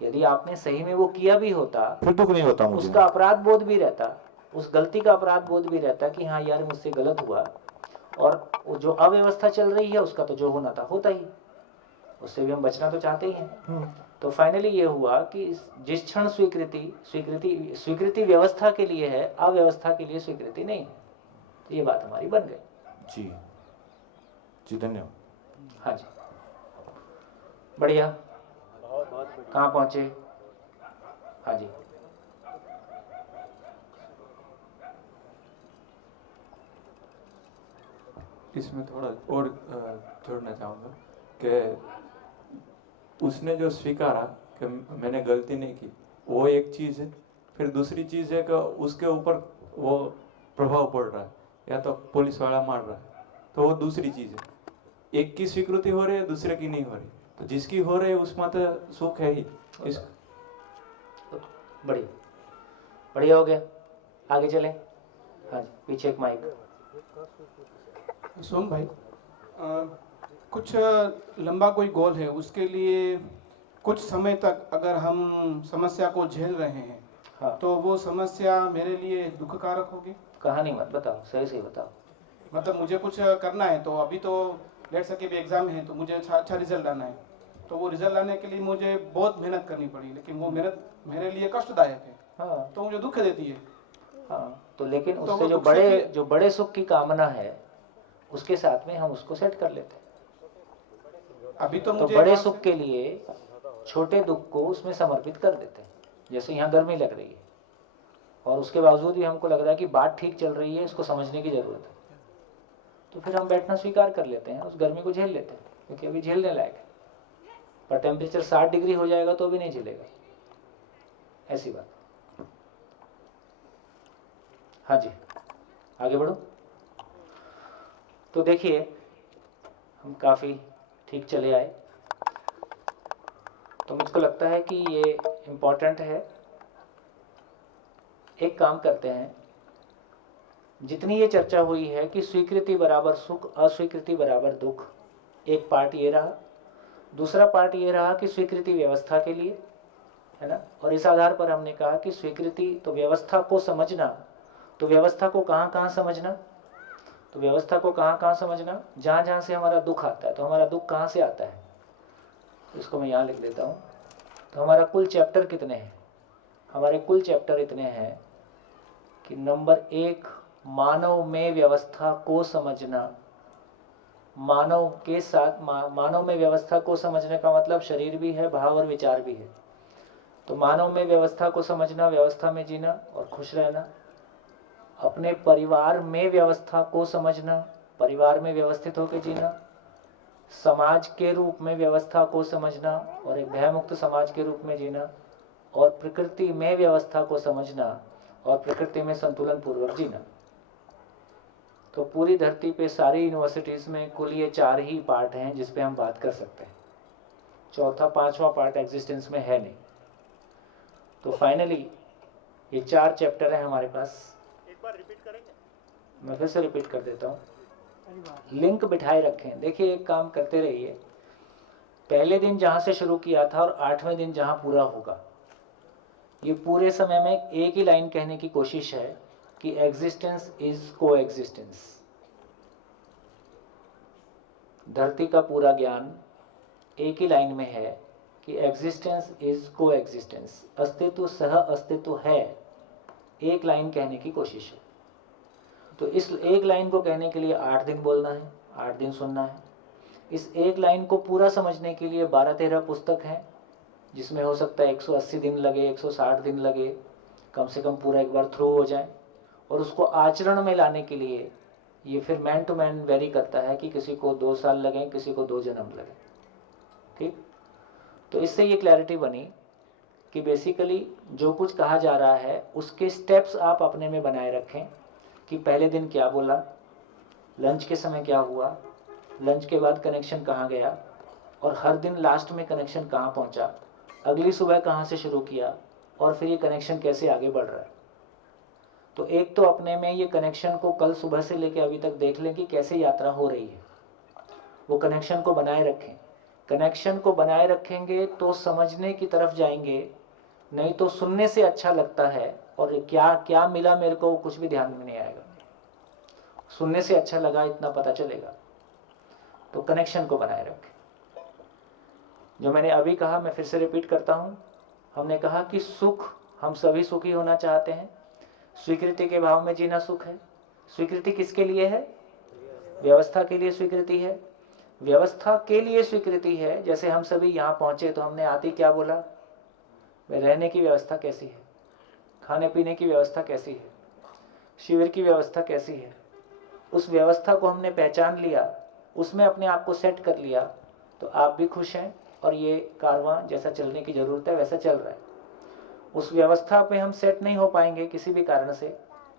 यदि आपने सही में वो किया भी होता, फिर दुख नहीं होता मुझे। उसका अपराध बोध भी रहता, उस गलती का अपराध बोध भी रहता कि हाँ यार मुझसे गलत हुआ, और जो अव्यवस्था चल रही है उसका तो जो होना था होता ही, उससे भी हम बचना तो चाहते ही हैं। तो फाइनली ये हुआ कि जिस क्षण स्वीकृति व्यवस्था के लिए है, अव्यवस्था के लिए स्वीकृति नहीं है। तो ये बात हमारी बन गई। जी जी, धन्यवाद। हाँ जी, बढ़िया। कहाँ पहुंचे? हाँ जी, इसमें थोड़ा और जोड़ना चाहूँगा कि उसने जो स्वीकारा कि मैंने गलती नहीं की, वो एक चीज़ है। फिर दूसरी चीज़ है कि उसके ऊपर वो प्रभाव पड़ रहा है, या तो पुलिस वाला मार रहा है, तो वो दूसरी चीज़ है। एक की स्वीकृति हो रही है, दूसरे की नहीं हो रही, तो जिसकी हो रही है उसमें तो सुख है ही। इस बढ़िया बढ़िया हो गया, आगे चलें। हाँ जी, पीछे एक माइक। सोम भाई, कुछ लंबा कोई गोल है, उसके लिए कुछ समय तक अगर हम समस्या को झेल रहे हैं, हाँ। तो वो समस्या मेरे लिए दुखकारक होगी? कहानी मत बताओ, सही सही बताओ। मतलब मुझे कुछ करना है, तो अभी तो लेट सके भी एग्जाम है, तो मुझे अच्छा रिजल्ट लाना है, तो वो रिजल्ट लाने के लिए मुझे बहुत मेहनत करनी पड़ी, लेकिन वो मेहनत मेरे लिए कष्टदायक है, हाँ। तो मुझे दुख देती है, हाँ। तो लेकिन तो उससे जो बड़े सुख की कामना है, उसके साथ में हम उसको सेट कर लेते हैं। अभी तो मुझे बड़े सुख के लिए छोटे दुख को उसमें समर्पित कर देते हैं। जैसे यहाँ गर्मी लग रही है और उसके बावजूद भी हमको लग रहा है कि बात ठीक चल रही है, इसको समझने की जरूरत है, तो फिर हम बैठना स्वीकार कर लेते हैं, उस गर्मी को झेल लेते हैं, क्योंकि अभी झेलने लायक है। पर टेम्परेचर 60 डिग्री हो जाएगा तो भी नहीं झेलेगा, ऐसी बात। हाँ जी, आगे बढ़ो। तो देखिए, हम काफ़ी ठीक चले आए, तो मुझको लगता है कि ये इम्पोर्टेंट है। एक काम करते हैं, जितनी ये चर्चा हुई है कि स्वीकृति बराबर सुख, अस्वीकृति बराबर दुख, एक पार्ट ये रहा। दूसरा पार्ट ये रहा कि स्वीकृति व्यवस्था के लिए है ना, और इस आधार पर हमने कहा कि स्वीकृति तो व्यवस्था को समझना, तो व्यवस्था को कहाँ कहाँ समझना, तो व्यवस्था को कहाँ कहाँ समझना, जहाँ जहाँ से हमारा दुख आता है। तो हमारा दुख कहाँ से आता है, इसको मैं यहाँ लिख देता हूँ। तो हमारा कुल चैप्टर कितने हैं? हमारे कुल चैप्टर इतने हैं कि नंबर 1, मानव में व्यवस्था को समझना। मानव के साथ मानव में व्यवस्था को समझने का मतलब शरीर भी है, भाव और विचार भी है। तो मानव में व्यवस्था को समझना, व्यवस्था में जीना और खुश रहना। अपने परिवार में व्यवस्था को समझना, परिवार में व्यवस्थित होकर जीना। समाज के रूप में व्यवस्था को समझना और एक भयमुक्त समाज के रूप में जीना। और प्रकृति में व्यवस्था को समझना और प्रकृति में संतुलन पूर्वक जीना। तो पूरी धरती पे सारी यूनिवर्सिटीज़ में कुल ये 4 ही पार्ट हैं जिस पे हम बात कर सकते हैं। चौथा 5वां पार्ट एग्जिस्टेंस में है नहीं। तो फाइनली ये 4 चैप्टर हैं हमारे पास। एक बार रिपीट करेंगे? मैं फिर से रिपीट कर देता हूँ, लिंक बिठाए रखें। देखिए एक काम करते रहिए, पहले दिन जहाँ से शुरू किया था और 8वें दिन जहाँ पूरा होगा, ये पूरे समय में एक ही लाइन कहने की कोशिश है कि एग्जिस्टेंस इज को एग्जिस्टेंस। धरती का पूरा ज्ञान एक ही लाइन में है कि एग्जिस्टेंस इज को एग्जिस्टेंस, अस्तित्व सह अस्तित्व है। एक लाइन कहने की कोशिश है। तो इस एक लाइन को कहने के लिए 8 दिन बोलना है, 8 दिन सुनना है। इस एक लाइन को पूरा समझने के लिए 12-13 पुस्तक हैं, जिसमें हो सकता है 180 दिन लगे, 160 दिन लगे, कम से कम पूरा एक बार थ्रू हो जाए। और उसको आचरण में लाने के लिए ये फिर मैन टू मैन वेरी करता है कि किसी को 2 साल लगें, किसी को 2 जन्म लगें। ठीक, तो इससे ये क्लैरिटी बनी कि बेसिकली जो कुछ कहा जा रहा है उसके स्टेप्स आप अपने में बनाए रखें कि पहले दिन क्या बोला, लंच के समय क्या हुआ, लंच के बाद कनेक्शन कहाँ गया, और हर दिन लास्ट में कनेक्शन कहाँ पहुँचा, अगली सुबह कहाँ से शुरू किया, और फिर ये कनेक्शन कैसे आगे बढ़ रहा है। तो एक तो अपने में ये कनेक्शन को कल सुबह से लेकर अभी तक देख लें कि कैसे यात्रा हो रही है, वो कनेक्शन को बनाए रखें। कनेक्शन को बनाए रखेंगे तो समझने की तरफ जाएंगे, नहीं तो सुनने से अच्छा लगता है और क्या क्या मिला मेरे को कुछ भी ध्यान में नहीं आएगा। सुनने से अच्छा लगा इतना पता चलेगा। तो कनेक्शन को बनाए रखें। जो मैंने अभी कहा मैं फिर से रिपीट करता हूँ। हमने कहा कि सुख, हम सभी सुखी होना चाहते हैं। स्वीकृति के भाव में जीना सुख है। स्वीकृति किसके लिए है? व्यवस्था के लिए स्वीकृति है। व्यवस्था के लिए स्वीकृति है। जैसे हम सभी यहाँ पहुँचे तो हमने आते क्या बोला, रहने की व्यवस्था कैसी है, खाने पीने की व्यवस्था कैसी है, शिविर की व्यवस्था कैसी है। उस व्यवस्था को हमने पहचान लिया, उसमें अपने आप को सेट कर लिया, तो आप भी खुश हैं और ये कारवां जैसा चलने की ज़रूरत है वैसा चल रहा है। उस व्यवस्था पे हम सेट नहीं हो पाएंगे किसी भी कारण से,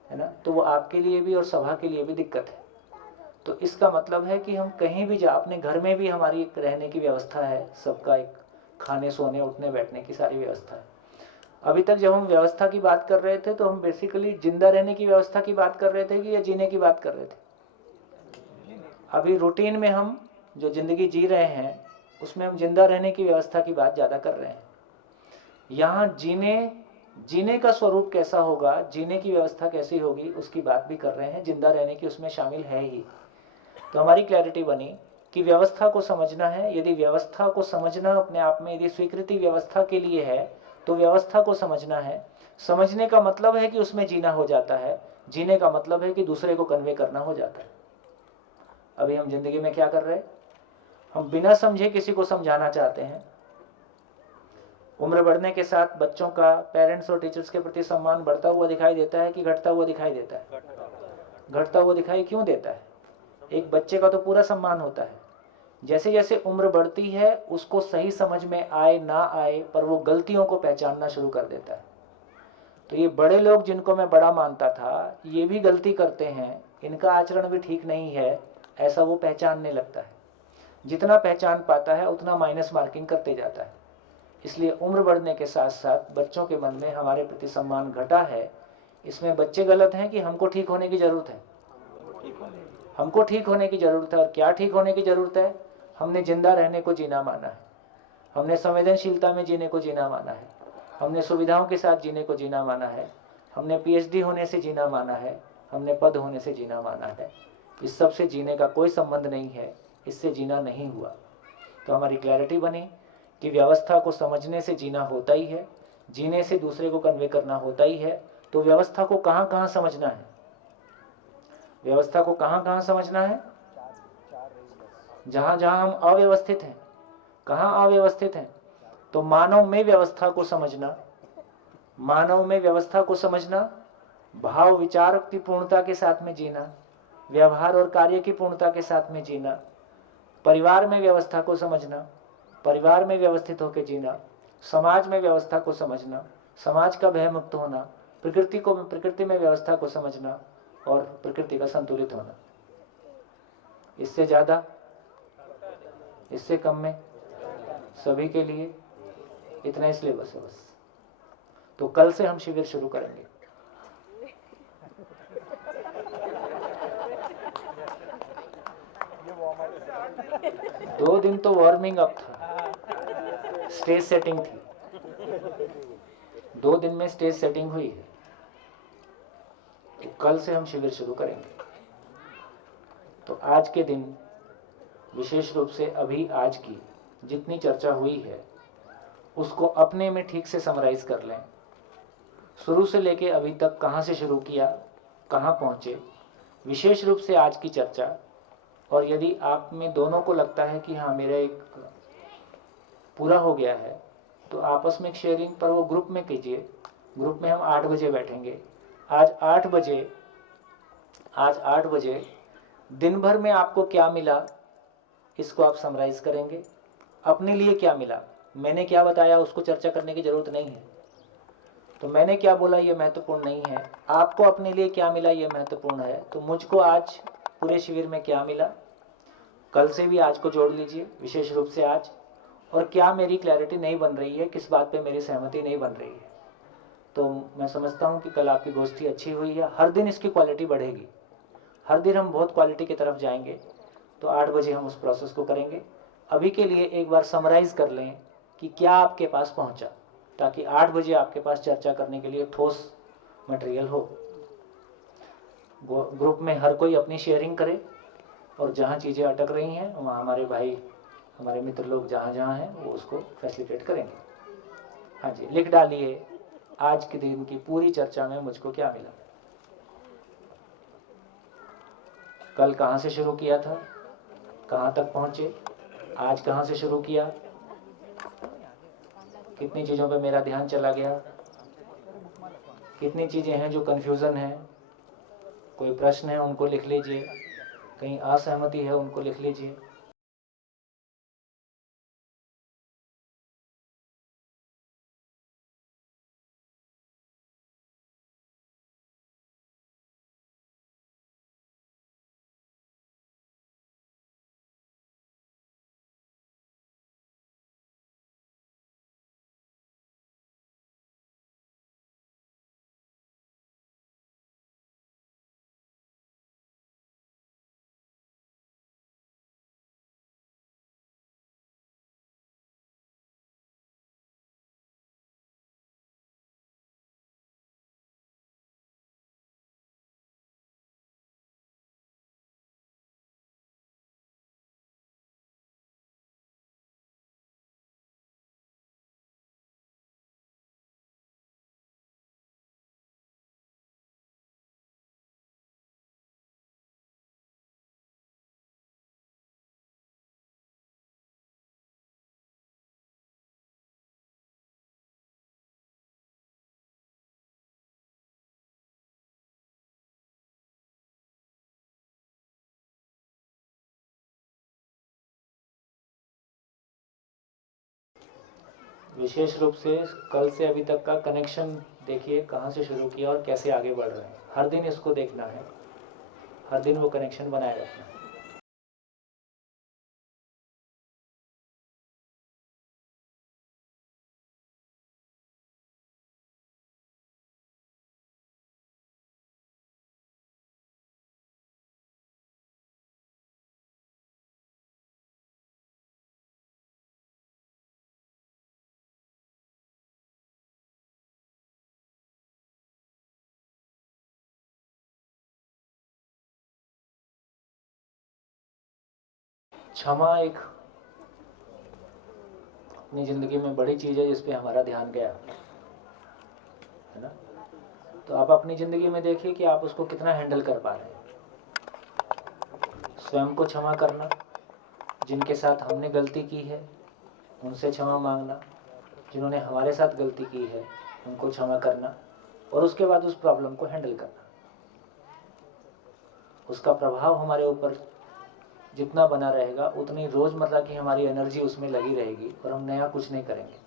है ना, तो वो आपके लिए भी और सभा के लिए भी दिक्कत है। तो इसका मतलब है कि हम कहीं भी जा, अपने घर में भी हमारी एक रहने की व्यवस्था है, सबका एक खाने सोने उठने बैठने की सारी व्यवस्था है। अभी तक जब हम व्यवस्था की बात कर रहे थे तो हम बेसिकली जिंदा रहने की व्यवस्था की बात कर रहे थे कि या जीने की बात कर रहे थे। अभी रूटीन में हम जो जिंदगी जी रहे हैं उसमें हम जिंदा रहने की व्यवस्था की बात ज़्यादा कर रहे हैं। यहाँ जीने का स्वरूप कैसा होगा, जीने की व्यवस्था कैसी होगी उसकी बात भी कर रहे हैं। जिंदा रहने की उसमें शामिल है ही। तो हमारी क्लैरिटी बनी कि व्यवस्था को समझना है। यदि व्यवस्था को समझना अपने आप में, यदि स्वीकृति व्यवस्था के लिए है तो व्यवस्था को समझना है। समझने का मतलब है कि उसमें जीना हो जाता है। जीने का मतलब है कि दूसरे को कन्वे करना हो जाता है। अभी हम जिंदगी में क्या कर रहे हैं, हम बिना समझे किसी को समझाना चाहते हैं। उम्र बढ़ने के साथ बच्चों का पेरेंट्स और टीचर्स के प्रति सम्मान बढ़ता हुआ दिखाई देता है कि घटता हुआ दिखाई देता है? घटता हुआ दिखाई क्यों देता है? एक बच्चे का तो पूरा सम्मान होता है। जैसे जैसे उम्र बढ़ती है उसको सही समझ में आए ना आए पर वो गलतियों को पहचानना शुरू कर देता है। तो ये बड़े लोग जिनको मैं बड़ा मानता था ये भी गलती करते हैं, इनका आचरण भी ठीक नहीं है, ऐसा वो पहचानने लगता है। जितना पहचान पाता है उतना माइनस मार्किंग करते जाता है। इसलिए उम्र बढ़ने के साथ साथ बच्चों के मन में हमारे प्रति सम्मान घटा है। इसमें बच्चे गलत हैं कि हमको ठीक होने की ज़रूरत है? हमको ठीक होने की ज़रूरत है। और क्या ठीक होने की ज़रूरत है? हमने जिंदा रहने को जीना माना है, हमने संवेदनशीलता में जीने को जीना माना है, हमने सुविधाओं के साथ जीने को जीना माना है, हमने PhD होने से जीना माना है, हमने पद होने से जीना माना है। इस सब से जीने का कोई संबंध नहीं है, इससे जीना नहीं हुआ। तो हमारी क्लैरिटी बनी कि व्यवस्था को समझने से जीना होता ही है, जीने से दूसरे को कन्वे करना होता ही है। तो व्यवस्था को कहाँ कहाँ समझना है? व्यवस्था को कहाँ कहाँ समझना है? जहाँ जहाँ हम अव्यवस्थित हैं। कहाँ अव्यवस्थित हैं? तो मानव में व्यवस्था को समझना, मानव में व्यवस्था को समझना, भाव विचार की पूर्णता के साथ में जीना, व्यवहार और कार्य की पूर्णता के साथ में जीना, परिवार में व्यवस्था को समझना, परिवार में व्यवस्थित होकर जीना, समाज में व्यवस्था को समझना, समाज का भय मुक्त होना, प्रकृति में व्यवस्था को समझना और प्रकृति का संतुलित होना। इससे ज़्यादा, इससे कम में, सभी के लिए इतना ही सिलेबस है बस। तो कल से हम शिविर शुरू करेंगे। दो दिन तो वार्मिंग अप था, स्टेज सेटिंग थी, 2 दिन में स्टेज सेटिंग हुई है। तो कल से हम शिविर शुरू करेंगे। तो आज के दिन विशेष रूप से अभी आज की जितनी चर्चा हुई है उसको अपने में ठीक से समराइज कर लें। शुरू से लेके अभी तक कहाँ से शुरू किया, कहाँ पहुँचे, विशेष रूप से आज की चर्चा। और यदि आप में दोनों को लगता है कि हाँ मेरा एक पूरा हो गया है, तो आपस में एक शेयरिंग पर वो ग्रुप में कीजिए। ग्रुप में हम 8 बजे बैठेंगे। आज 8 बजे दिन भर में आपको क्या मिला इसको आप समराइज करेंगे। अपने लिए क्या मिला, मैंने क्या बताया उसको चर्चा करने की ज़रूरत नहीं है। तो मैंने क्या बोला ये महत्वपूर्ण नहीं है, आपको अपने लिए क्या मिला ये महत्वपूर्ण है। तो मुझको आज पूरे शिविर में क्या मिला, कल से भी आज को जोड़ लीजिए, विशेष रूप से आज। और क्या मेरी क्लैरिटी नहीं बन रही है, किस बात पे मेरी सहमति नहीं बन रही है। तो मैं समझता हूँ कि कल आपकी गोष्ठी अच्छी हुई है। हर दिन इसकी क्वालिटी बढ़ेगी, हर दिन हम बहुत क्वालिटी की तरफ जाएंगे। तो 8 बजे हम उस प्रोसेस को करेंगे। अभी के लिए एक बार समराइज कर लें कि क्या आपके पास पहुँचा, ताकि 8 बजे आपके पास चर्चा करने के लिए ठोस मटेरियल हो। ग्रुप में हर कोई अपनी शेयरिंग करे, और जहाँ चीज़ें अटक रही हैं वहाँ हमारे भाई, हमारे मित्र लोग जहाँ जहाँ हैं वो उसको फैसिलिटेट करेंगे। हाँ जी, लिख डालिए आज के दिन की पूरी चर्चा में मुझको क्या मिला। कल कहाँ से शुरू किया था, कहाँ तक पहुँचे, आज कहाँ से शुरू किया, कितनी चीज़ों पे मेरा ध्यान चला गया, कितनी चीज़ें हैं जो कन्फ्यूज़न है। कोई प्रश्न है उनको लिख लीजिए, कहीं असहमति है उनको लिख लीजिए। विशेष रूप से कल से अभी तक का कनेक्शन देखिए, कहाँ से शुरू किया और कैसे आगे बढ़ रहे हैं। हर दिन इसको देखना है, हर दिन वो कनेक्शन बनाए रखना है। क्षमा एक अपनी ज़िंदगी में बड़ी चीज़ है जिस पे हमारा ध्यान गया है ना। तो आप अपनी ज़िंदगी में देखिए कि आप उसको कितना हैंडल कर पा रहे हैं। स्वयं को क्षमा करना, जिनके साथ हमने गलती की है उनसे क्षमा मांगना, जिन्होंने हमारे साथ गलती की है उनको क्षमा करना, और उसके बाद उस प्रॉब्लम को हैंडल करना। उसका प्रभाव हमारे ऊपर जितना बना रहेगा उतनी रोज़मर्रा की हमारी एनर्जी उसमें लगी रहेगी, और हम नया कुछ नहीं करेंगे।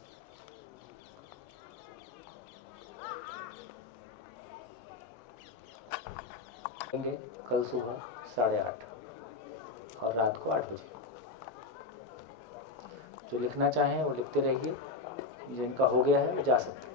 कल सुबह 8:30 और रात को 8 बजे। जो लिखना चाहें वो लिखते रहिए, जिनका हो गया है वो जा सकते हैं।